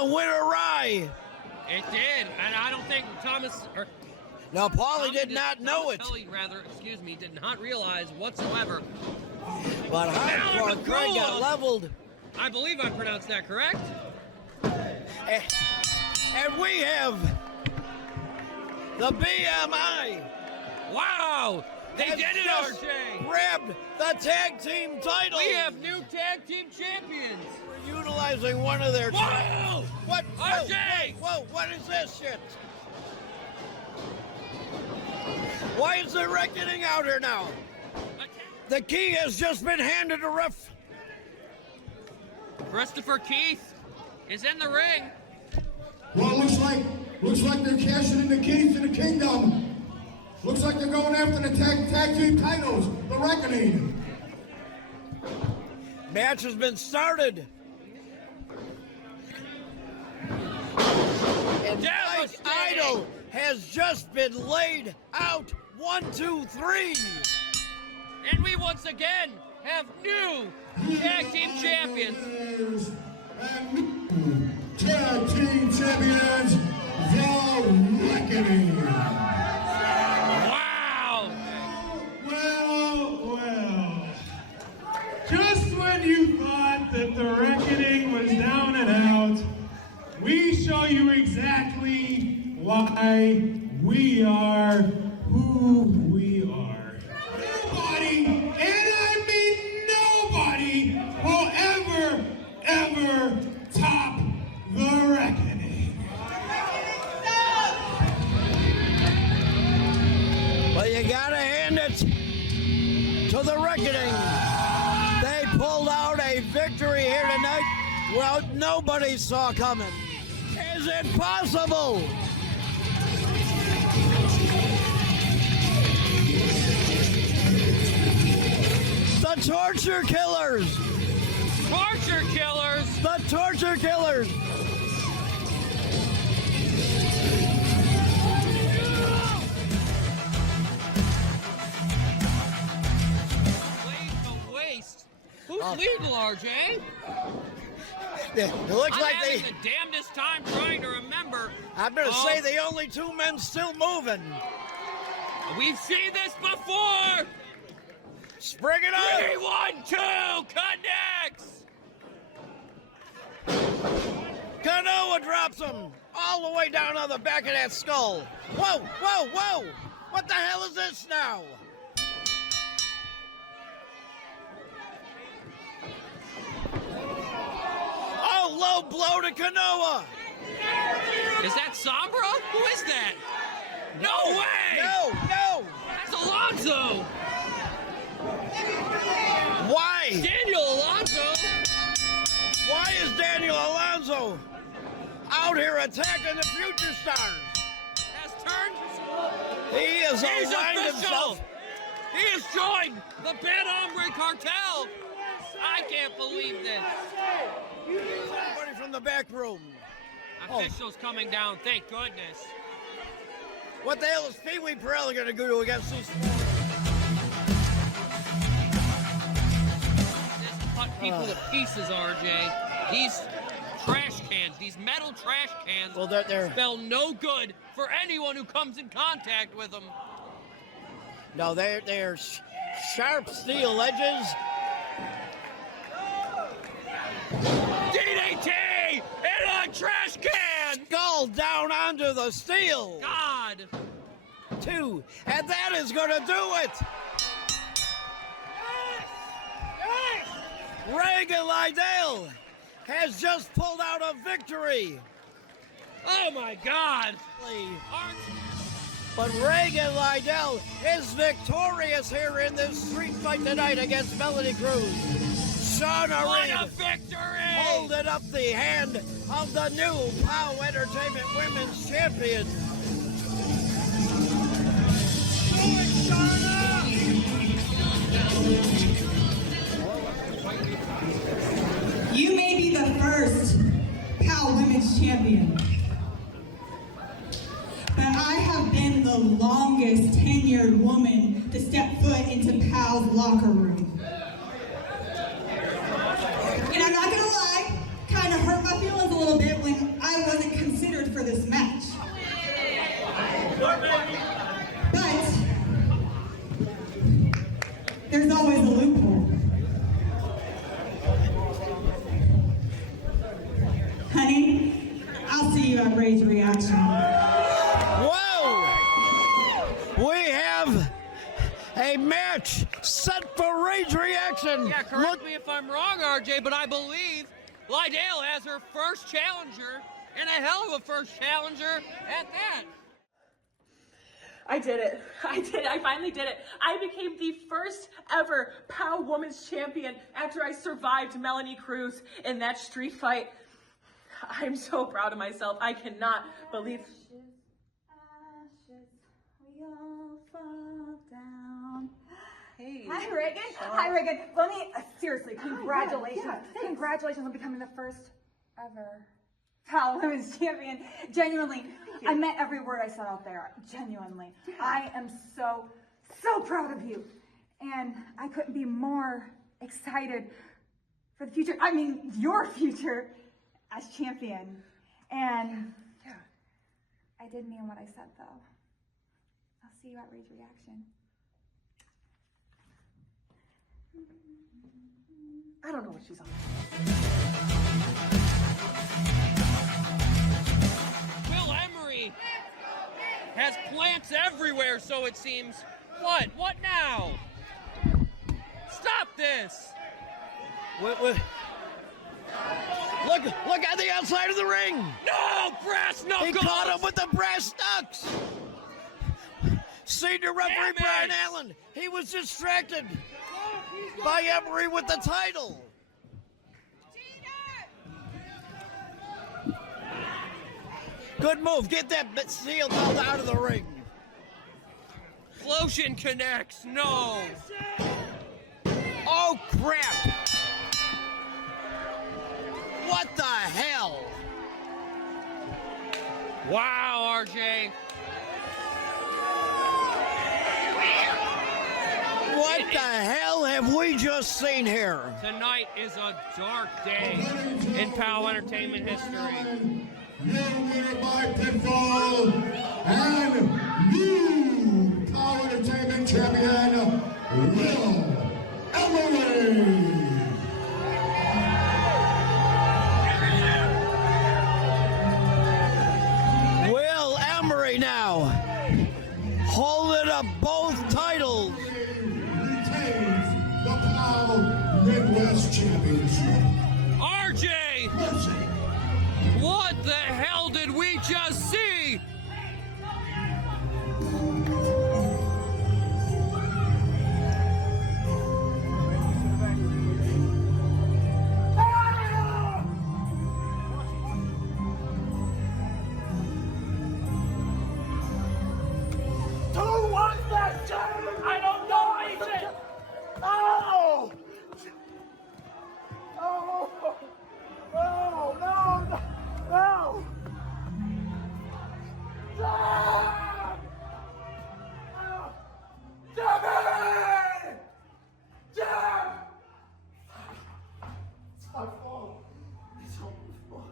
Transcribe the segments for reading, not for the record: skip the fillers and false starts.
all went awry. It did, and I don't think Thomas... Now, Paulie did not know it. Tully, rather, excuse me, did not realize whatsoever. But Hardcore Craig got leveled. I believe I pronounced that correct. And we have the BMI. Wow! They did it, just RJ! Grabbed the tag team title. We have new tag team champions. We're utilizing one of their... Whoa! What? RJ! Whoa, what is this shit? Why is the reckoning out here now? The key has just been handed to ref. Christopher Keith is in the ring. Well, looks like they're cashing in the keys to the kingdom. Looks like they're going after the tag team titles, the reckoning. Match has been started. And Mike Idol has just been laid out. 1, 2, 3. And we once again have new tag team champions. And new tag team champions, the reckoning. Wow! Well. Just when you thought that the reckoning was down and out, we show you exactly why we are who we are. Nobody, and I mean nobody, will ever top the reckoning. Well, you gotta hand it to the reckoning. They pulled out a victory here tonight. Well, nobody saw coming. Is it possible? The Torture Killers! Torture Killers! The Torture Killers! Waste. Who's legal, RJ? It looks I'm like having the damnedest time trying to remember. I'm gonna say the only two men still moving. We've seen this before. Spring it up. 3, 1, 2, connects. Kanoa drops him all the way down on the back of that skull. Whoa, whoa, whoa! What the hell is this now? Oh, low blow to Kanoa. Is that Sombra? Who is that? No way! No. That's Alonso. Why? Daniel Alonso. Why is Daniel Alonso out here attacking the future stars? Has turned. He is He's aligned official. himself. He has joined the Bad Hombre Cartel. I can't believe this. Somebody from the back room. Officials coming down, thank goodness. What the hell is Pee Wee Pirelli going to do against these? This cut people to pieces, RJ. These trash cans, these metal trash cans, they're spell no good for anyone who comes in contact with them. No, they're sharp steel edges. DDT in a trash can! Skull down onto the steel. God! 2, and that is going to do it. Reagan Lydell has just pulled out a victory. Oh my God! But Reagan Lydell is victorious here in this street fight tonight against Melody Cruz. Shawna What a Reed victory! holding up the hand of the new POWW Entertainment Women's Champion. You may be the first POWW Women's Champion, but I have been the longest tenured woman to step foot into POWW's locker room. And I'm not gonna lie, kind of hurt my feelings a little bit when Rage reaction. Whoa! We have a match set for Rage reaction. Yeah, correct me if I'm wrong, RJ, but I believe Lydale has her first challenger, and a hell of a first challenger at that. I did it. I finally did it. I became the first ever POW Women's Champion after I survived Melanie Cruz in that street fight. I'm so proud of myself. I cannot believe. Ashes, we all fall down. Hey. Hi, Reagan. Hi, Reagan. Let me, seriously, congratulations. Congratulations on becoming the first ever POW Women's Champion. Genuinely, I meant every word I said out there. Genuinely. Yeah. I am so proud of you. And I couldn't be more excited for the future. I mean, your future as champion. And yeah, I did mean what I said, though. I'll see you at Rage Reaction. I don't know what she's on. Will Emory has plants everywhere, so it seems. What? What now? Stop this! Look at the outside of the ring. No! Brass knuckles! He caught him with the brass knucks. Senior referee Brian Allen. He was distracted by Emory with the title. Good move. Get that steel belt out of the ring. Flosion connects. No. Oh, crap. What the hell? Wow, RJ. What the hell have we just seen here? Tonight is a dark day in POW Entertainment history. Your winner by pinfall and new POW Entertainment champion, Will Emory. Will Emory now holding up both titles. Retains the POW Midwest Championship. RJ! What the hell did we just see? Who wants that shit? I don't know anything. Oh! Oh! Oh, no, no, no! Damn! Oh. Damn it! Damn! It's my fault. It's all my fault.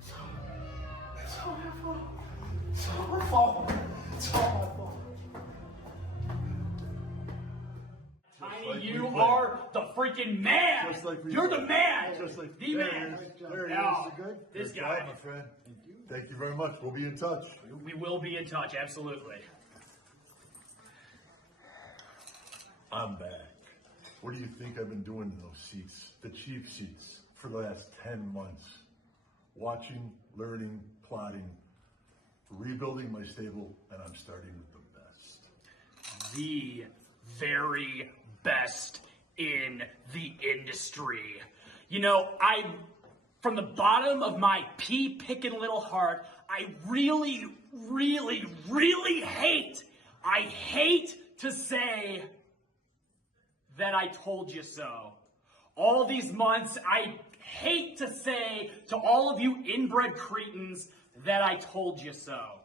It's all my fault. It's all my fault. It's all my fault. Tiny, you are the freaking man! You're the man! The man! Now, this guy. My friend. Thank you very much. We'll be in touch. We will be in touch, absolutely. I'm back. What do you think I've been doing in those seats, the cheap seats, for the last 10 months? Watching, learning, plotting, rebuilding my stable, and I'm starting with the best. The very best in the industry. You know, from the bottom of my pea-picking little heart, I really, really, really hate to say that I told you so. All these months, I hate to say to all of you inbred cretins that I told you so.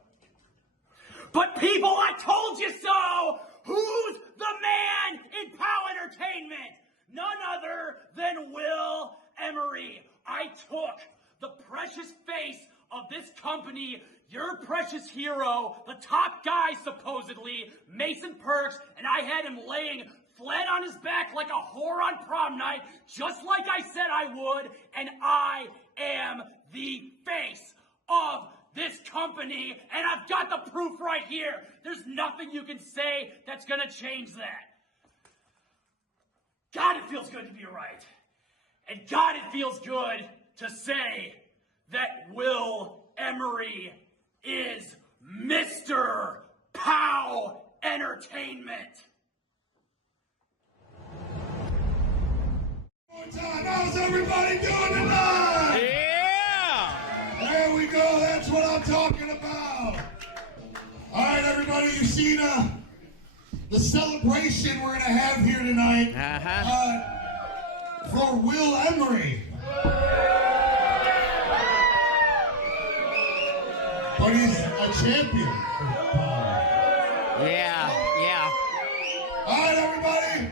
But people, I told you so! Who's the man in POW Entertainment? None other than Will Emory. I took the precious face of this company, your precious hero, the top guy supposedly, Mason Percs, and I had him laying flat on his back like a whore on prom night, just like I said I would, and I am the face of this company, and I've got the proof right here. There's nothing you can say that's gonna change that. God, it feels good to be right. And God, it feels good to say that Will Emory is Mr. POWW Entertainment. How's everybody doing tonight? Yeah! There we go, that's what I'm talking about. All right, everybody, you've seen the celebration we're gonna have here tonight for Will Emory. But he's a champion. Yeah. All right, everybody,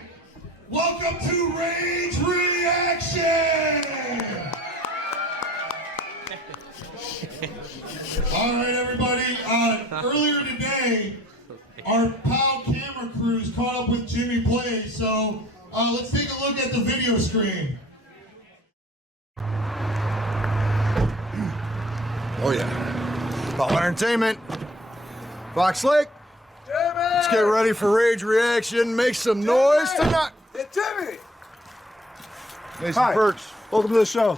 welcome to Rage Reaction. All right, everybody. Earlier today, our POW camera crews caught up with Jimmy Plays, so let's take a look at the video screen. Oh yeah. POWW Entertainment. Fox Lake. Let's get ready for Rage Reaction. Make some noise tonight. Jimmy! Ace of Hi. Percs. Welcome to the show.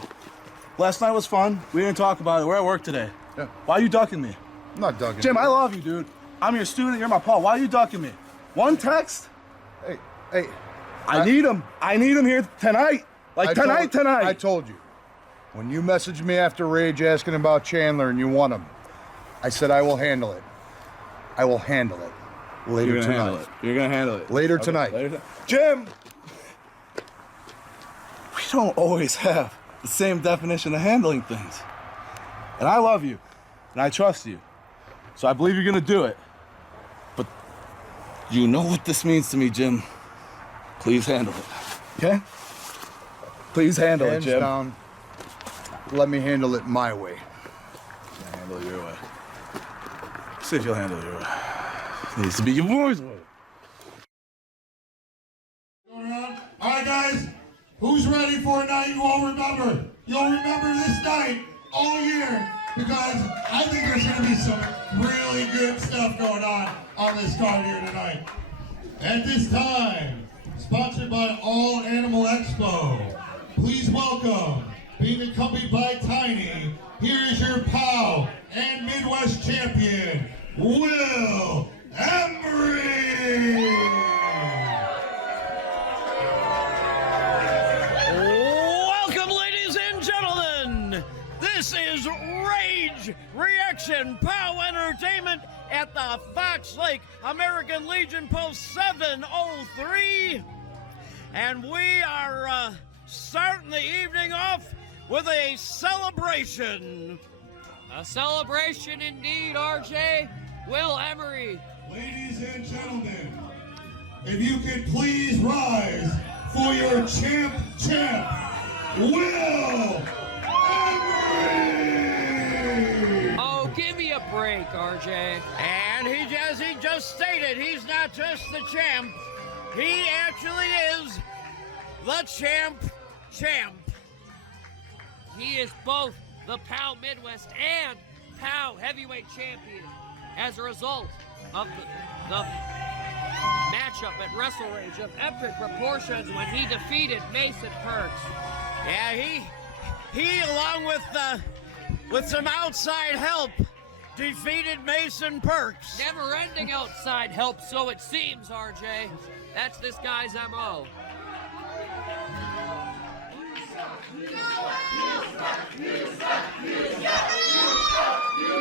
Last night was fun. We didn't talk about it. We're at work today. Yeah. Why are you ducking me? I'm not ducking. Jim, you. I love you, dude. I'm your student. You're my pal. Why are you ducking me? One text? Hey. I need him. I need him here tonight. Tonight. I told you. When you messaged me after Rage asking about Chandler and you want him, I said I will handle it. I will handle it. Later tonight. You're gonna handle it. Later tonight. Jim! We don't always have the same definition of handling things. And I love you. And I trust you. So I believe you're gonna do it. But you know what this means to me, Jim. Please handle it. Okay? Please handle Hands it, Jim. down. Let me handle it my way. I'll handle it your way. See if you'll handle it your way. It needs to be your boy's way. All right, guys, who's ready for a night you all remember? You'll remember this night all year because I think there's going to be some really good stuff going on this card here tonight. At this time, sponsored by All Animal Expo, please welcome, being accompanied by Tiny, here is your POW and Midwest champion, Will Emory! Welcome, ladies and gentlemen. This is Rage Reaction POWW Entertainment at the Fox Lake American Legion Post 703. And we are starting the evening off with a celebration. A celebration indeed, RJ. Will Emory. Ladies and gentlemen, if you could please rise for your champ, Will Emory! Oh, give me a break, RJ. And as he just stated, he's not just the champ. He actually is the champ. He is both the POW Midwest and POW Heavyweight Champion as a result of the matchup at Wrestle Rage of epic proportions when he defeated Mason Percs. Yeah, he along with some outside help defeated Mason Percs. Never-ending outside help, so it seems, RJ. That's this guy's MO.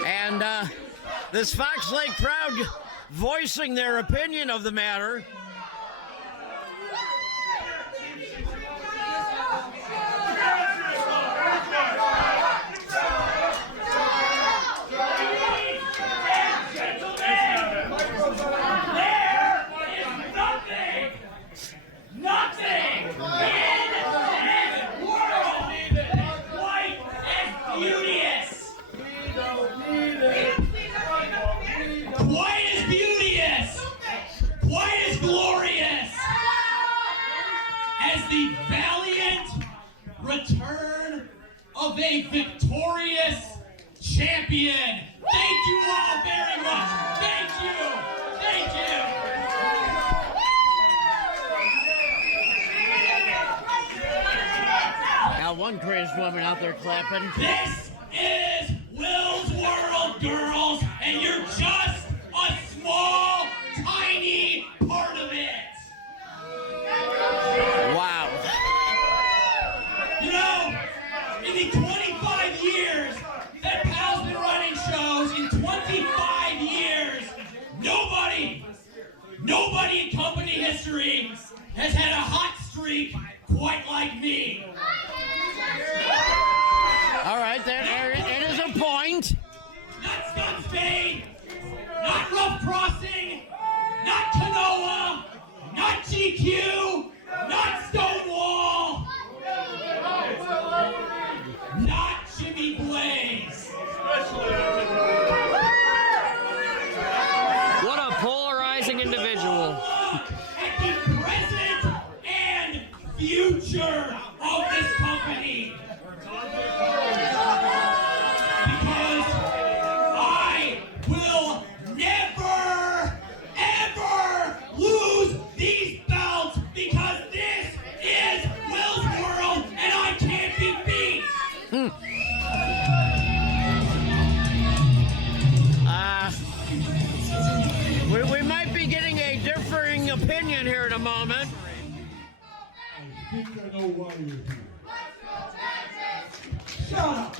And this Fox Lake crowd voicing their opinion of the matter. Return of a victorious champion. one crazed woman out there clapping. This is Will's World, girls, and you're just a small, tiny part of it. Wow. You know, in the 25 years that Pal's been running shows, in 25 years, nobody in company history has had a hot streak quite like me. All right, it is a point. Not Spade, not Rough Crossing, not Kanoa, not GQ, not Stonewall, not Jimmy Blaze. What a polarizing individual. At the present and future of this company. Because I will never, ever lose these belts because this is Will's World and I can't be beat. We might be getting a differing opinion here in a moment. I think I know why you're here. Shut up.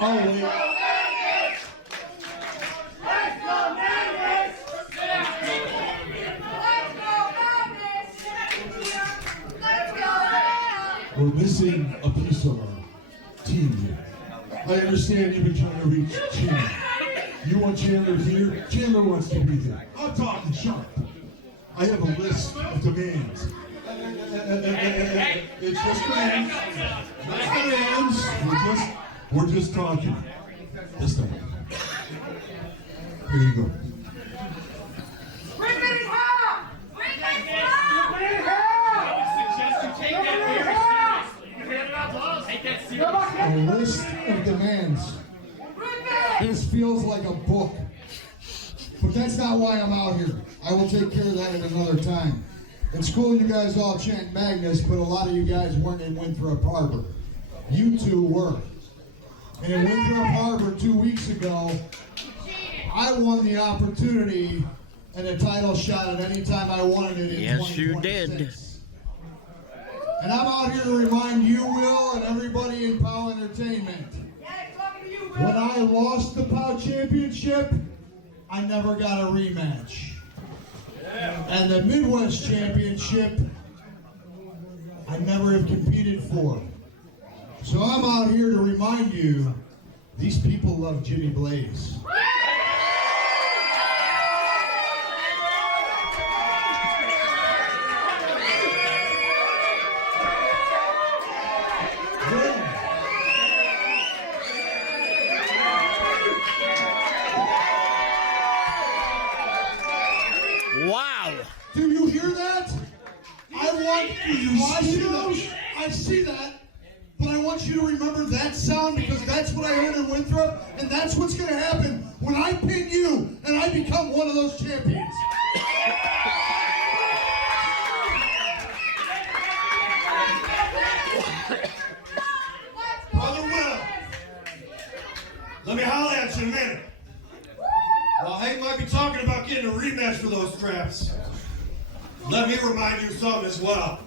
Oh, wait. We're missing a piece of our team here. I understand you've been trying to reach Chandler. You want Chandler here? Chandler wants to be here. I'm talking sharp. I have a list of demands. It's just demands. Just demands. We're just talking. This time. Here you go. A list of demands. This feels like a book. But that's not why I'm out here. I will take care of that at another time. In school, you guys all chant Magnus, but a lot of you guys weren't in Winthrop Harbor. You two were. And in Winthrop Harbor 2 weeks ago, I won the opportunity and a title shot at any time I wanted it in 2026. Yes, you did. And I'm out here to remind you, Will, and everybody in POWW Entertainment. When I lost the POWW Championship, I never got a rematch. And the Midwest Championship, I never have competed for. So I'm out here to remind you, these people love Jimmy Blaze. Wow. Do you hear that? I see that, but I want you to remember that sound because that's what I heard in Winthrop, and that's what's going to happen when I pin you and I become one of those champions. Brother Will, let me holler at you in a minute. While Hank might be talking about getting a rematch for those straps, let me remind you of something as well.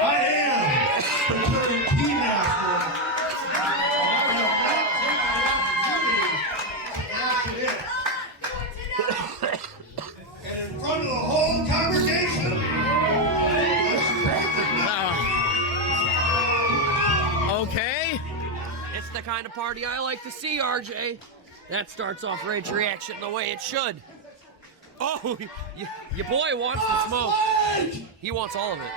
I am the current key master. And in front of the whole congregation, Okay. It's the kind of party I like to see, RJ. That starts off Rage Reaction the way it should. Oh, your boy wants the smoke. He wants all of it.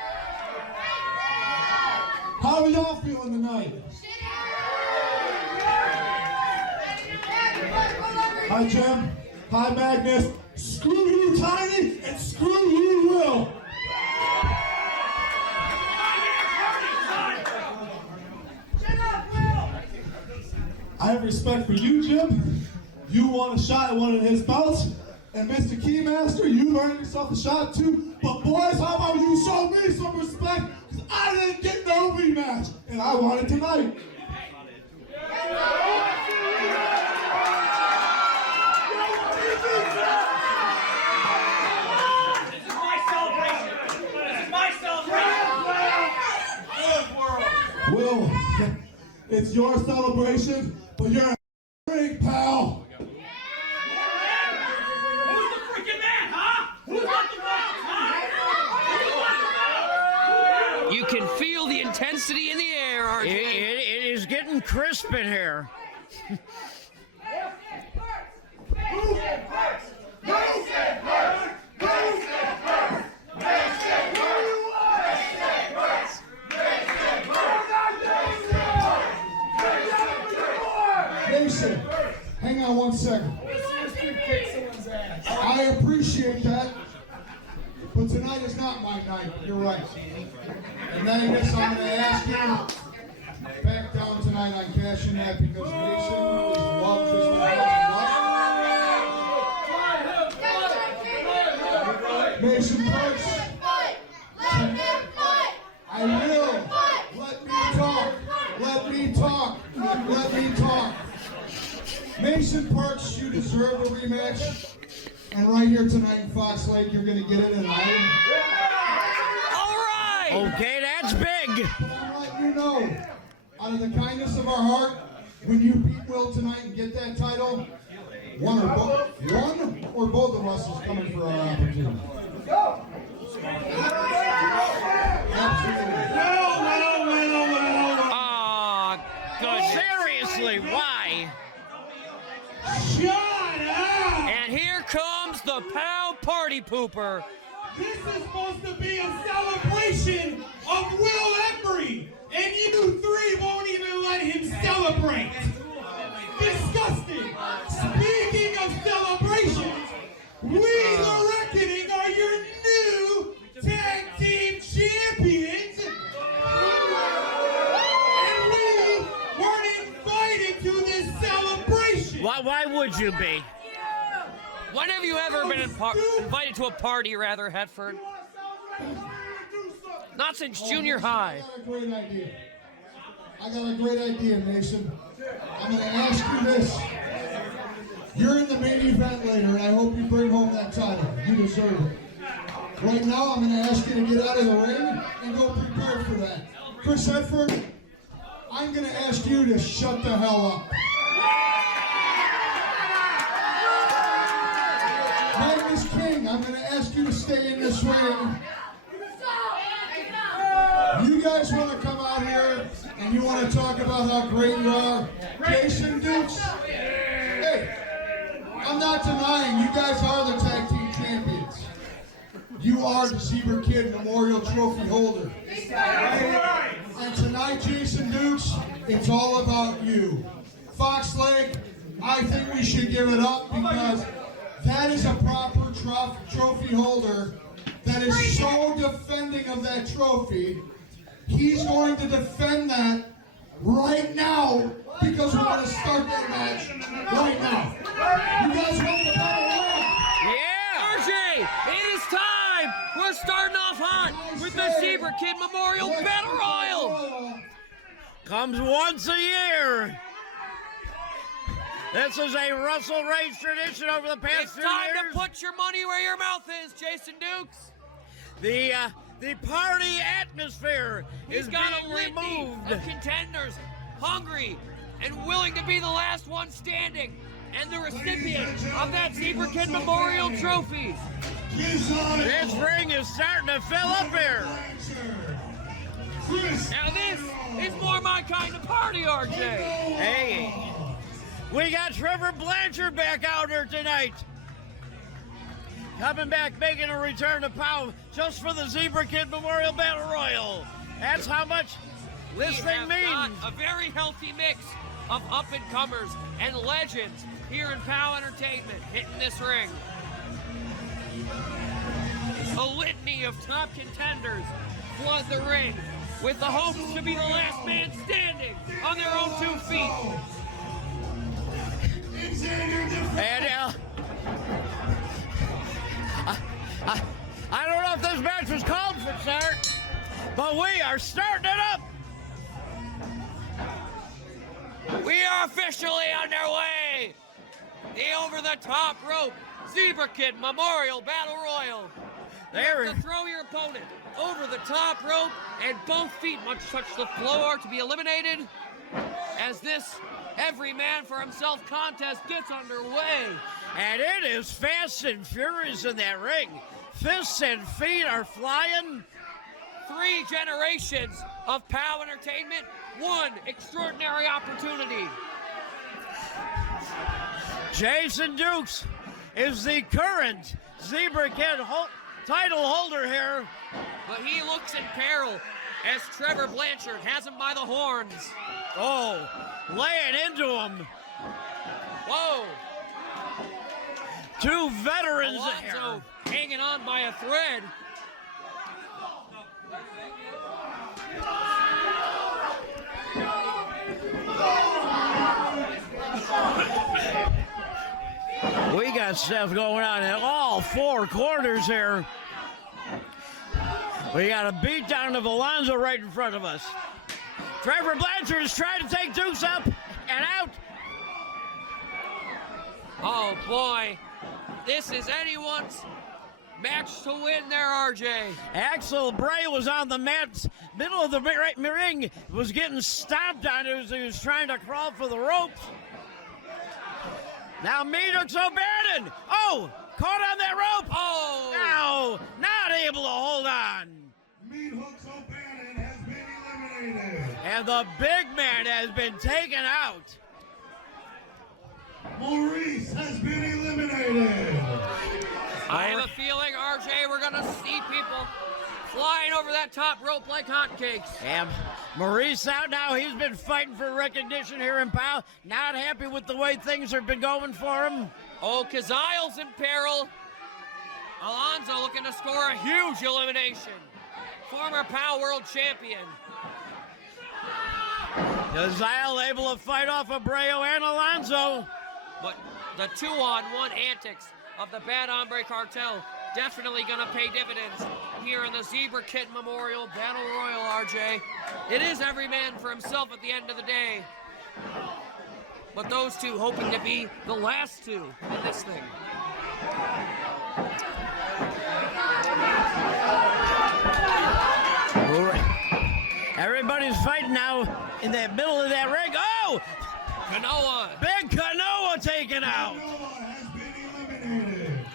How are y'all feeling tonight? Hi, Jim. Hi, Magnus. Screw you, Tiny, and screw you, Will. I have respect for you, Jim. you want a shot at one of his belts. And Mr. Keymaster, you earned yourself a shot too. But boys, how about you show me some respect? Because I didn't get no rematch. And I want it tonight. This is my celebration. This is my celebration. Will, it's your celebration, but you're a ring, pal. You can feel the intensity in the air, RJ. It is getting crisp in here. Nation, hang on one second. I appreciate that, but tonight is not my night. You're right. And then I guess I'm going to ask you back down tonight on cashing that because Nation is loved just like us. Nation Percs, I will. Let me talk. Let me talk. Mason Percs, you deserve a rematch. And right here tonight in Fox Lake, you're going to get it in Ireland. All right! Okay, that's big. But I'm letting you know, out of the kindness of our heart, when you beat Will tonight and get that title, one or both of us is coming for our opportunity. Absolutely. Aw, good. Seriously, why? Shut up! And here comes the POW Party Pooper. This is supposed to be a celebration of Will Emory, and you three won't even let him celebrate. Disgusting. Speaking of celebrations, we the Reckoning are your new tag team champions. And we weren't invited to this celebration. Why would you be? When have you ever been invited to a party, Hetford? Not since junior high. I got a great idea, Mason. I'm going to ask you this. You're in the main event later, and I hope you bring home that title. You deserve it. Right now, I'm going to ask you to get out of the ring and go prepare for that. Chris Hetford, I'm going to ask you to shut the hell up. Magnus King, I'm going to ask you to stay in this ring. You guys want to come out here and you want to talk about how great you are. Jason Dukes, hey, I'm not denying you guys are the tag team champions. You are the Zebra Kid Memorial Trophy holder. And tonight, Jason Dukes, it's all about you. Fox Lake, I think we should give it up because that is a proper trophy holder that is so defending of that trophy. He's going to defend that right now because we're going to start that match right now. You guys want the battle royal? Yeah! RJ, it is time! We're starting off hot with the Zebra Kid Memorial Battle Royal! Comes once a year. This is a Russell Reigns tradition over the past few years. It's time to put your money where your mouth is, Jason Dukes. The party atmosphere is got being a litany removed. of contenders hungry and willing to be the last one standing and the recipient of that Zebra Kid Memorial Trophy. This ring is starting to fill up here. Now this is more my kind of party, RJ. Hey, we got Trevor Blanchard back out here tonight. Coming back, making a return to POW just for the Zebra Kid Memorial Battle Royal. That's how much this thing means. Got a very healthy mix of up-and-comers and legends here in POW Entertainment hitting this ring. A litany of top contenders flood the ring with the hopes to be the last man standing on their own 2 feet. It's Xavier DeFaust. And I don't know if this match was called for start, but we are starting it up. We are officially underway. The over-the-top rope Zebra Kid Memorial Battle Royal. You have to throw your opponent over the top rope and both feet must touch the floor to be eliminated as this every man for himself contest gets underway. And it is fast and furious in that ring. Fists and feet are flying. 3 generations of POW Entertainment, 1 extraordinary opportunity. Jason Dukes is the current Zebra Kid title holder here. But he looks in peril as Trevor Blanchard has him by the horns. Oh, laying into him. Whoa. 2 veterans Alonso hanging on by a thread. We got stuff going on in all 4 quarters here. We got a beat down of Alonso right in front of us. Trevor Blanchard is trying to take Dukes up and out. Oh boy, this is anyone's match to win there, RJ. Axel Abrayo was on the mat, middle of the ring, was getting stomped on as he was trying to crawl for the ropes. Now Meathooks O'Bannon, caught on that rope. Oh! Now, not able to hold on. Meathooks O'Bannon has been eliminated. And the big man has been taken out. Maurice has been eliminated. I have a feeling, RJ, we're going to see people flying over that top rope like hotcakes. And Maurice out now. He's been fighting for recognition here in POW. Not happy with the way things have been going for him. Oh, Kazile's in peril. Alonso looking to score a huge elimination. Former POW World Champion. Kazile able to fight off Abrayo and Alonso. But the 2-on-1 antics of the Bad Hombre Cartel definitely going to pay dividends here in the Zebra Kid Memorial Battle Royal, RJ. It is every man for himself at the end of the day. But those 2 hoping to be the last 2 in this thing. Everybody's fighting now in the middle of that ring. Oh! Kanoa. Big Kanoa taken out. Kanoa has been eliminated.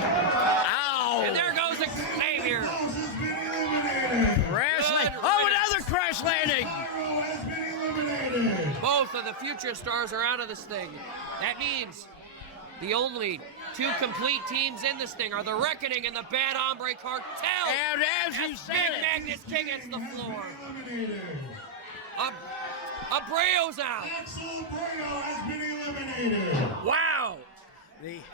Ow! And there goes Xavier. Crash landing. Oh, another crash landing. Cairo has been eliminated. Both of the future stars are out of this thing. That means the only 2 complete teams in this thing are the Reckoning and the Bad Hombre Cartel. And as you said, Big Magnus King hits the floor. Abrayo's out. Axel Abrayo has been eliminated. Wow.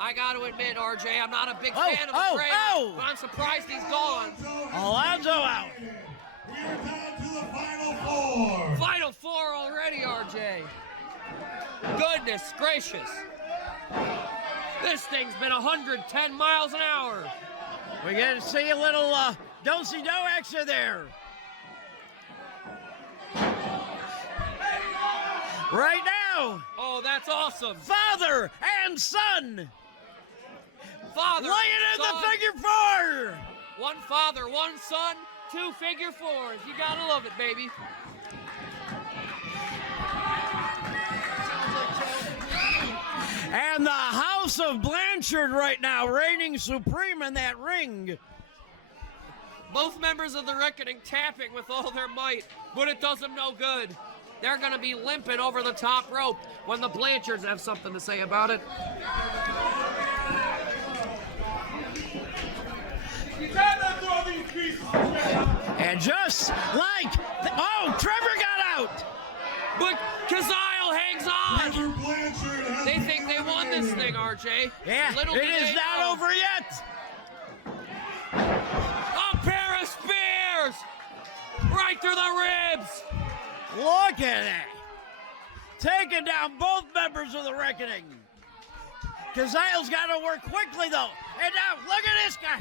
I got to admit, RJ, I'm not a big fan of Abrayo, but I'm surprised he's gone. Alonso out. We are down to the final 4. Final 4 already, RJ. Goodness gracious. This thing's been 110 miles an hour. We get to see a little do-si-do action there. Right now. Oh, that's awesome. Father and son. Father, laying in son. the figure 4. 1 father, 1 son, 2 figure 4s. You gotta love it, baby. And the House of Blanchard right now reigning supreme in that ring. Both members of the Reckoning tapping with all their might, but it does them no good. They're going to be limping over the top rope when the Blanchards have something to say about it. And just like, Trevor got out. But Kazile hangs on. They think they won this thing, RJ. Yeah, Little it do is they not know. over yet. A pair of spears right through the ribs. Look at that. taking down both members of the Reckoning. Kazile's got to work quickly, though. And now, look at this guy.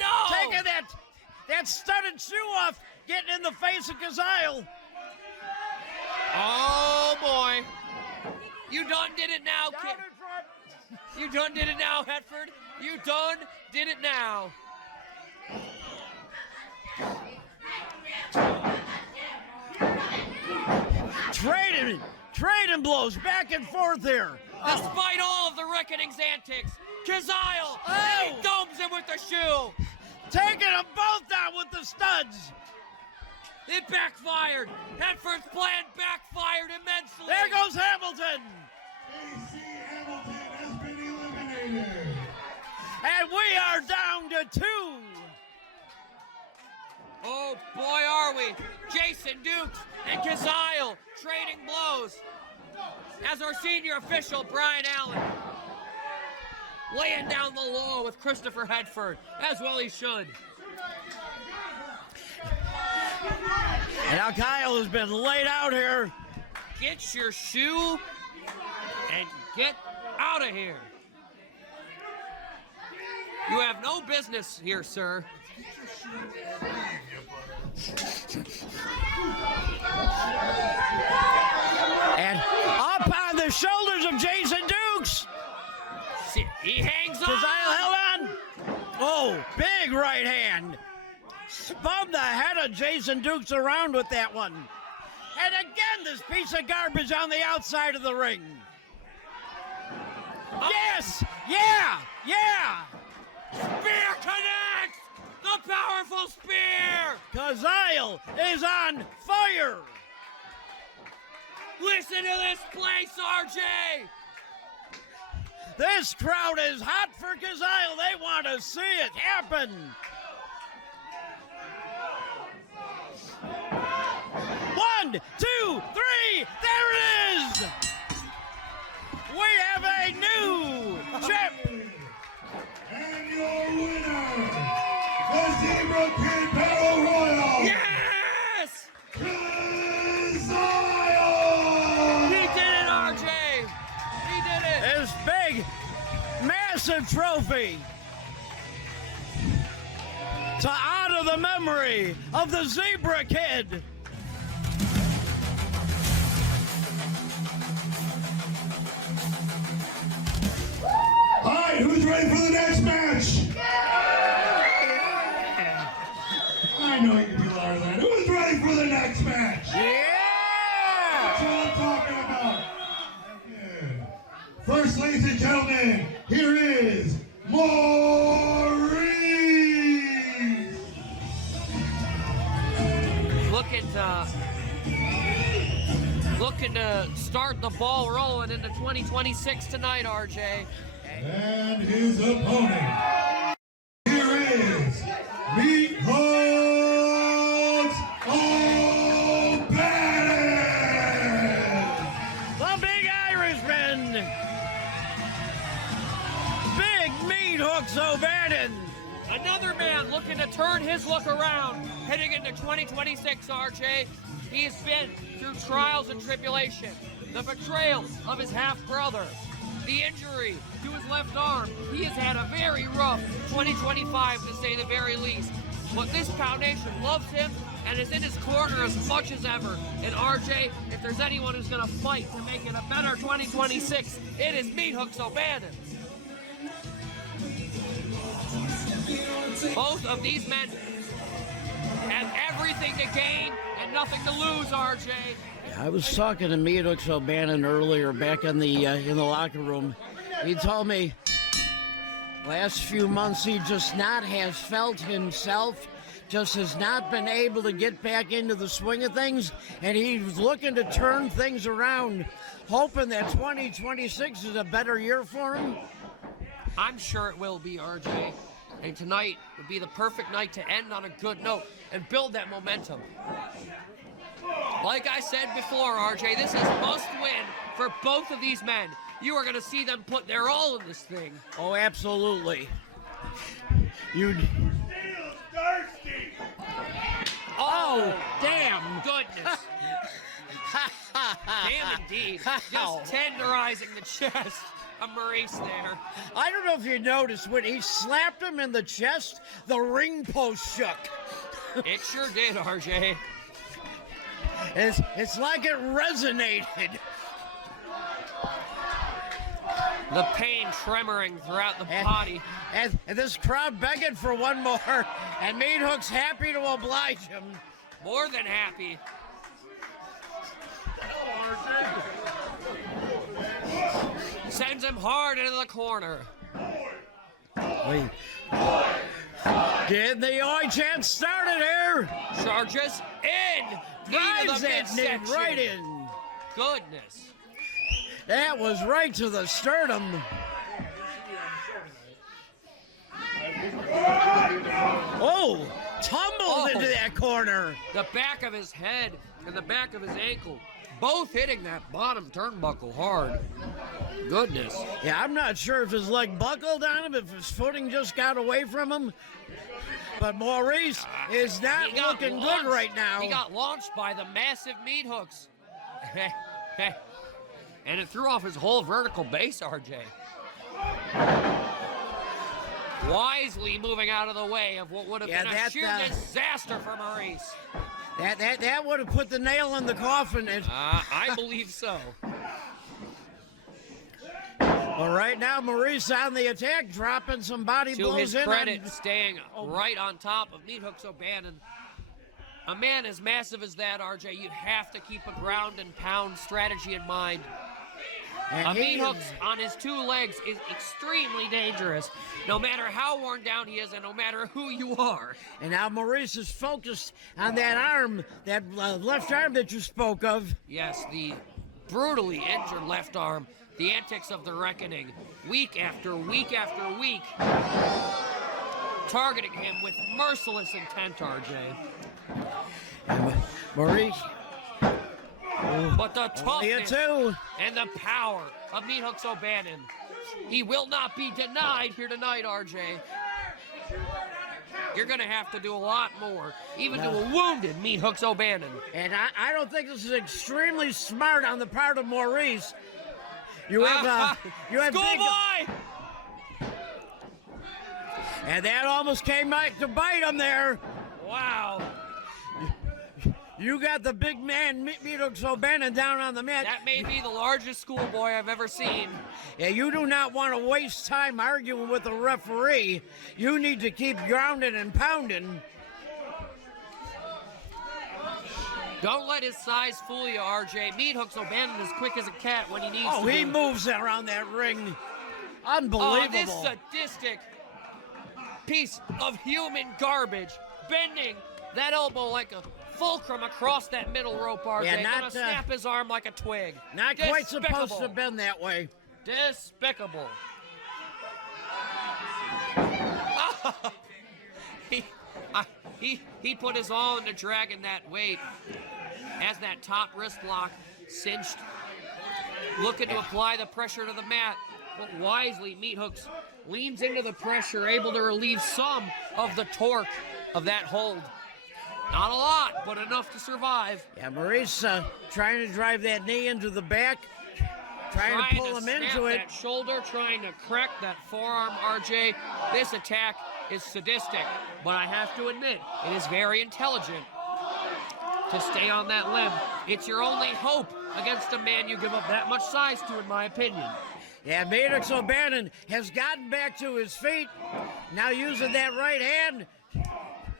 No! Taking that studded shoe off, getting in the face of Kazile. Oh, boy. You done did it now, kid. You done did it now, Hetford. You done did it now. Trading blows back and forth here. Despite all of the Reckoning's antics, Kazile domes him with the shoe. Taking them both down with the studs. It backfired. Hetford's plan backfired immensely. There goes Hamilton. AC Hamilton has been eliminated. And we are down to 2. Oh, boy, are we. Jason Dukes and Kazile trading blows. As our senior official, Brian Allen, laying down the law with Christopher Hetford, as well he should. And now Kyle has been laid out here. Get your shoe and get out of here. You have no business here, sir. And up on the shoulders of Jason Dukes. See, he hangs on. Kazile held on. Oh, big right hand. Spun the head of Jason Dukes around with that one. And again, this piece of garbage on the outside of the ring. Yes! Yeah! Spear connects! The powerful spear! Kazile is on fire! Listen to this place, RJ! This crowd is hot for Kazile. They want to see it happen. 1, 2, 3, there it is! We have a new champ! And your winner, the Zebra Kid Battle Royal! Yes! Kazile! He did it, RJ! He did it! This big, massive trophy to honor the memory of the Zebra Kid. All right, who's ready for the next match? I know you can be louder than that. Who's ready for the next match? That's what I'm talking about. Yeah. First, ladies and gentlemen, here is Maurice. Looking to start the ball rolling into 2026 tonight, RJ. And his opponent, here is Meathooks The big Irishman, Big Meathooks O'Bannon. Another man looking to turn his look around, heading into 2026, RJ. He has been through trials and tribulation, the betrayal of his half-brother, the injury to his left arm. He has had a very rough 2025, to say the very least. But this POW Nation loves him and is in his corner as much as ever. And RJ, if there's anyone who's going to fight to make it a better 2026, it is Meathooks O'Bannon. Both of these men have everything to gain and nothing to lose, RJ. I was talking to Meathooks O'Bannon earlier back in the locker room. He told me last few months he just not has felt himself, just has not been able to get back into the swing of things, and he's looking to turn things around, hoping that 2026 is a better year for him. I'm sure it will be, RJ. And tonight would be the perfect night to end on a good note and build that momentum. Like I said before, RJ, this is must win for both of these men. You are going to see them put their all in this thing. Oh, absolutely. Oh, damn. Goodness. Damn indeed. Just tenderizing the chest of Maurice there. I don't know if you noticed, when he slapped him in the chest, the ring post shook. It sure did, RJ. It's like it resonated. The pain tremoring throughout the body. And this crowd begging for one more, and Meathooks happy to oblige him. More than happy. Sends him hard into the corner. Wait. Getting the oi chant started here. Charges in. Drives that knee right in. Goodness. That was right to the sternum. Oh, tumbled into that corner. The back of his head and the back of his ankle, both hitting that bottom turnbuckle hard. Goodness. Yeah, I'm not sure if his leg buckled on him, if his footing just got away from him. But Maurice is not looking good right now. He got launched by the massive Meathooks. And it threw off his whole vertical base, RJ. Wisely moving out of the way of what would have been a sheer disaster for Maurice. That would have put the nail in the coffin. I believe so. Well, right now, Maurice on the attack, dropping some body blows in. To his credit, staying right on top of Meathooks O'Bannon. A man as massive as that, RJ, you have to keep a ground and pound strategy in mind. A Meathooks on his two legs is extremely dangerous, no matter how worn down he is and no matter who you are. And now Maurice is focused on that arm, that left arm that you spoke of. Yes, the brutally injured left arm, the antics of the reckoning, week after week after week, targeting him with merciless intent, RJ. And Maurice. But the toughness and the power of Meathooks O'Bannon. He will not be denied here tonight, RJ. You're going to have to do a lot more, even to a wounded Meathooks O'Bannon. And I don't think this is extremely smart on the part of Maurice. You have Schoolboy! And that almost came back to bite him there. Wow. You got the big man, Meathooks O'Bannon, down on the mat. That may be the largest schoolboy I've ever seen. Yeah, you do not want to waste time arguing with the referee. You need to keep grounding and pounding. Don't let his size fool you, RJ. Meathooks O'Bannon is quick as a cat when he needs to. Oh, he moves around that ring. Unbelievable. Oh, this sadistic piece of human garbage, bending that elbow like a fulcrum across that middle rope, RJ. Yeah, gonna snap his arm like a twig. Not quite supposed to bend that way. Despicable. He put his all into dragging that weight as that top wrist lock cinched, looking to apply the pressure to the mat. But wisely, Meathooks leans into the pressure, able to relieve some of the torque of that hold. Not a lot, but enough to survive. Yeah, Maurice trying to drive that knee into the back, trying to pull him into it. That shoulder, trying to crack that forearm, RJ. This attack is sadistic, but I have to admit, it is very intelligent to stay on that limb. It's your only hope against a man you give up that much size to, in my opinion. Yeah, Meathooks O'Bannon has gotten back to his feet, now using that right hand.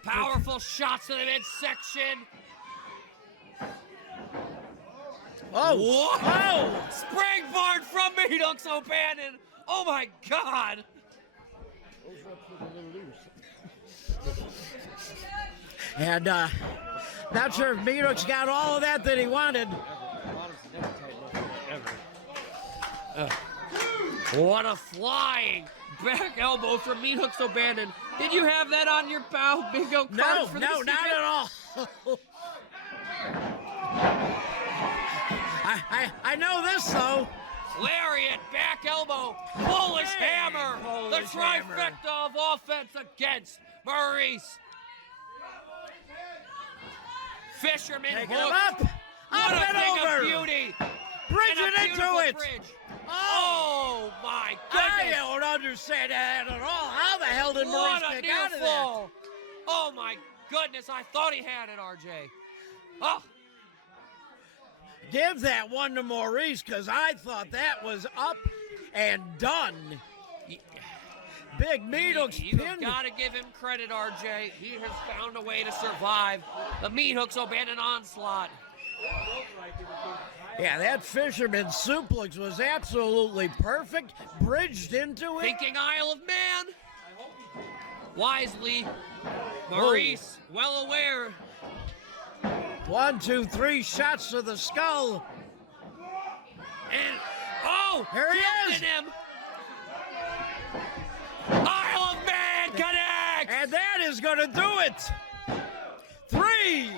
Powerful shots to the midsection. Oh! Whoa! Springboard from Meathooks O'Bannon. Oh my God! And not sure if Meathooks got all of that he wanted. What a flying back elbow from Meathooks O'Bannon. Did you have that on your POW bingo card? No, not at all. I know this, though. Lariat, back elbow, bullish hammer. The trifecta of offense against Maurice. Fisherman Taking hook. him up. What Up a and thing over. of beauty. Bridge And a it into beautiful it. bridge. Oh, my I goodness. don't understand that at all. How the hell did Maurice What a kick near out of that? fall. Oh my goodness, I thought he had it, RJ. Oh. Give that one to Maurice, because I thought that was up and done. Big Meathooks You've pinned. got to give him credit, RJ. He has found a way to survive the Meathooks abandoned onslaught. Yeah, that fisherman suplex was absolutely perfect. Bridged into it. Thinking Isle of Man. Wisely, Maurice, well aware. 1, 2, 3 shots to the skull. And, oh, here he is. Him. Isle of Man connects. And that is going to do it. 3.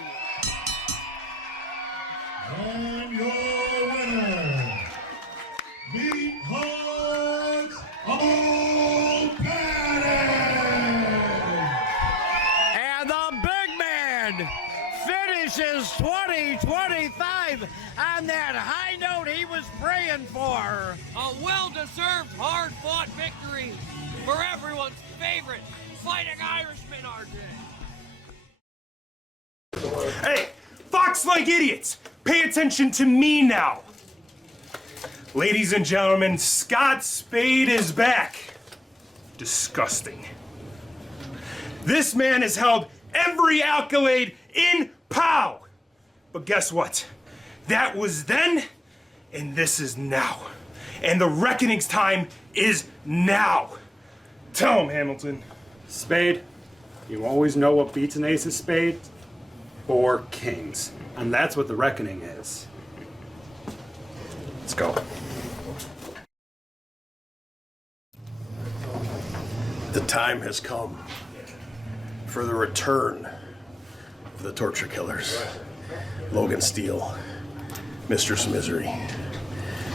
And your winner, Meathooks And the big man finishes 2025 on that high note he was praying for. A well-deserved, hard-fought victory for everyone's favorite Fighting Irishman, RJ. Hey, fox like idiots, pay attention to me now. Ladies and gentlemen, Scott Spade is back. Disgusting. This man has held every accolade in POW. But guess what? That was then, and this is now. And the reckoning's time is now. Tell him, Hamilton. Spade, you always know what beats an ace of spades? 4 kings. And that's what the reckoning is. Let's go. The time has come for the return of the torture killers. Logan Steele, Mistress Misery,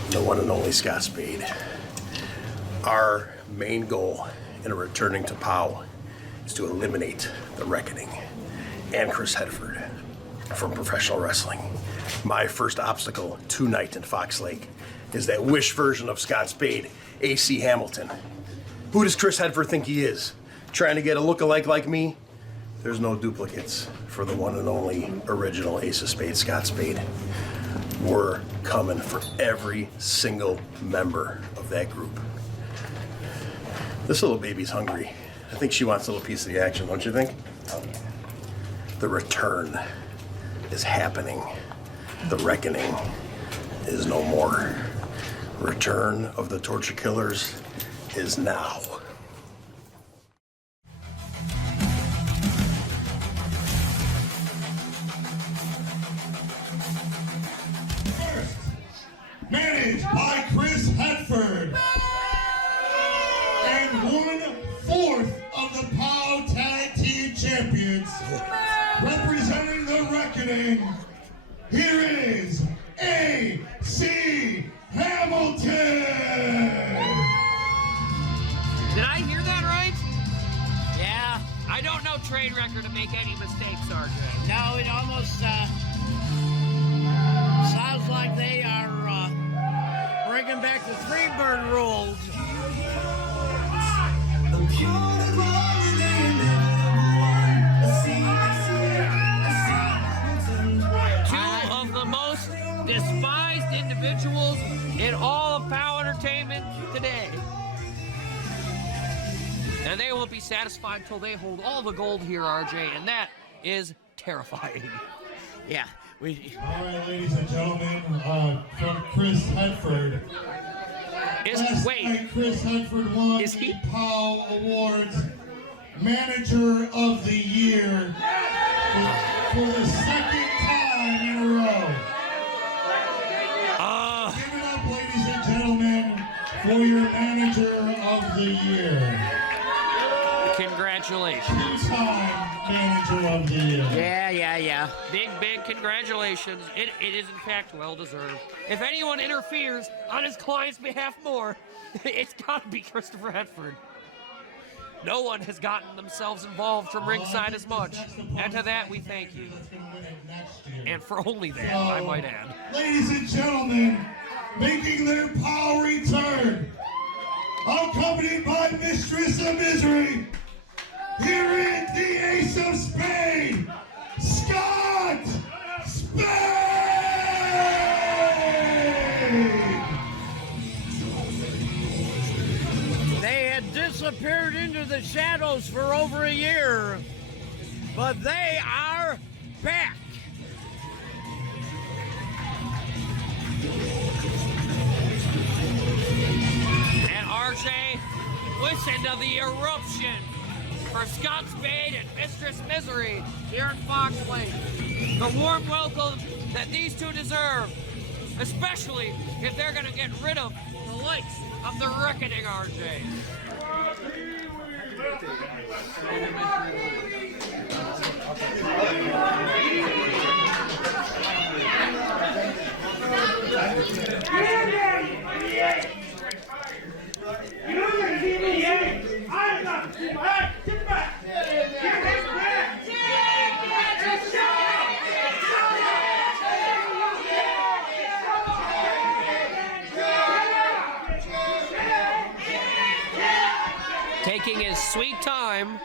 the one and only Scott Spade. Our main goal in returning to POW is to eliminate the Reckoning and Chris Hedford from professional wrestling. My first obstacle tonight in Fox Lake is that Wish version of Scott Spade, AC Hamilton. Who does Chris Hedford think he is? Trying to get a look-alike like me? There's no duplicates for the one and only original Ace of Spades, Scott Spade. We're coming for every single member of that group. This little baby's hungry. I think she wants a little piece of the action, don't you think? The return is happening. The reckoning is no more. Return of the torture killers is now. Managed by Chris Hedford. And 1/4 of the POW Tag Team Champions. Representing the Reckoning, here is AC Hamilton. Did I hear that right? Yeah, I don't know train wrecker to make any mistakes, RJ. No, it almost sounds like they are bringing back the 3-bird rules. Two of the most despised individuals in all of POW Entertainment today. And they won't be satisfied until they hold all the gold here, RJ, and that is terrifying. Yeah, All right, ladies and gentlemen, from Chris Hedford. Last night, Chris Hedford won the POW Awards Manager of the Year for the second time in a row. Give it up, ladies and gentlemen, for your Manager of the Year. Congratulations. Two-time Manager of the Year. Yeah. Big congratulations. It is, in fact, well-deserved. If anyone interferes on his client's behalf more, it's got to be Christopher Hedford. No one has gotten themselves involved from ringside as much. And to that, we thank you. next year. And for only that, I might add. Ladies and gentlemen, making their power return, accompanied by Mistress of Misery, here in the Ace of Spades, Scott Spade! They had disappeared into the shadows for over a year, but they are back. And RJ, listen to the eruption for Scott Spade and Mistress Misery here in Fox Lake. The warm welcome that these two deserve, especially if they're going to get rid of the likes of the Reckoning, RJ. Taking his sweet time.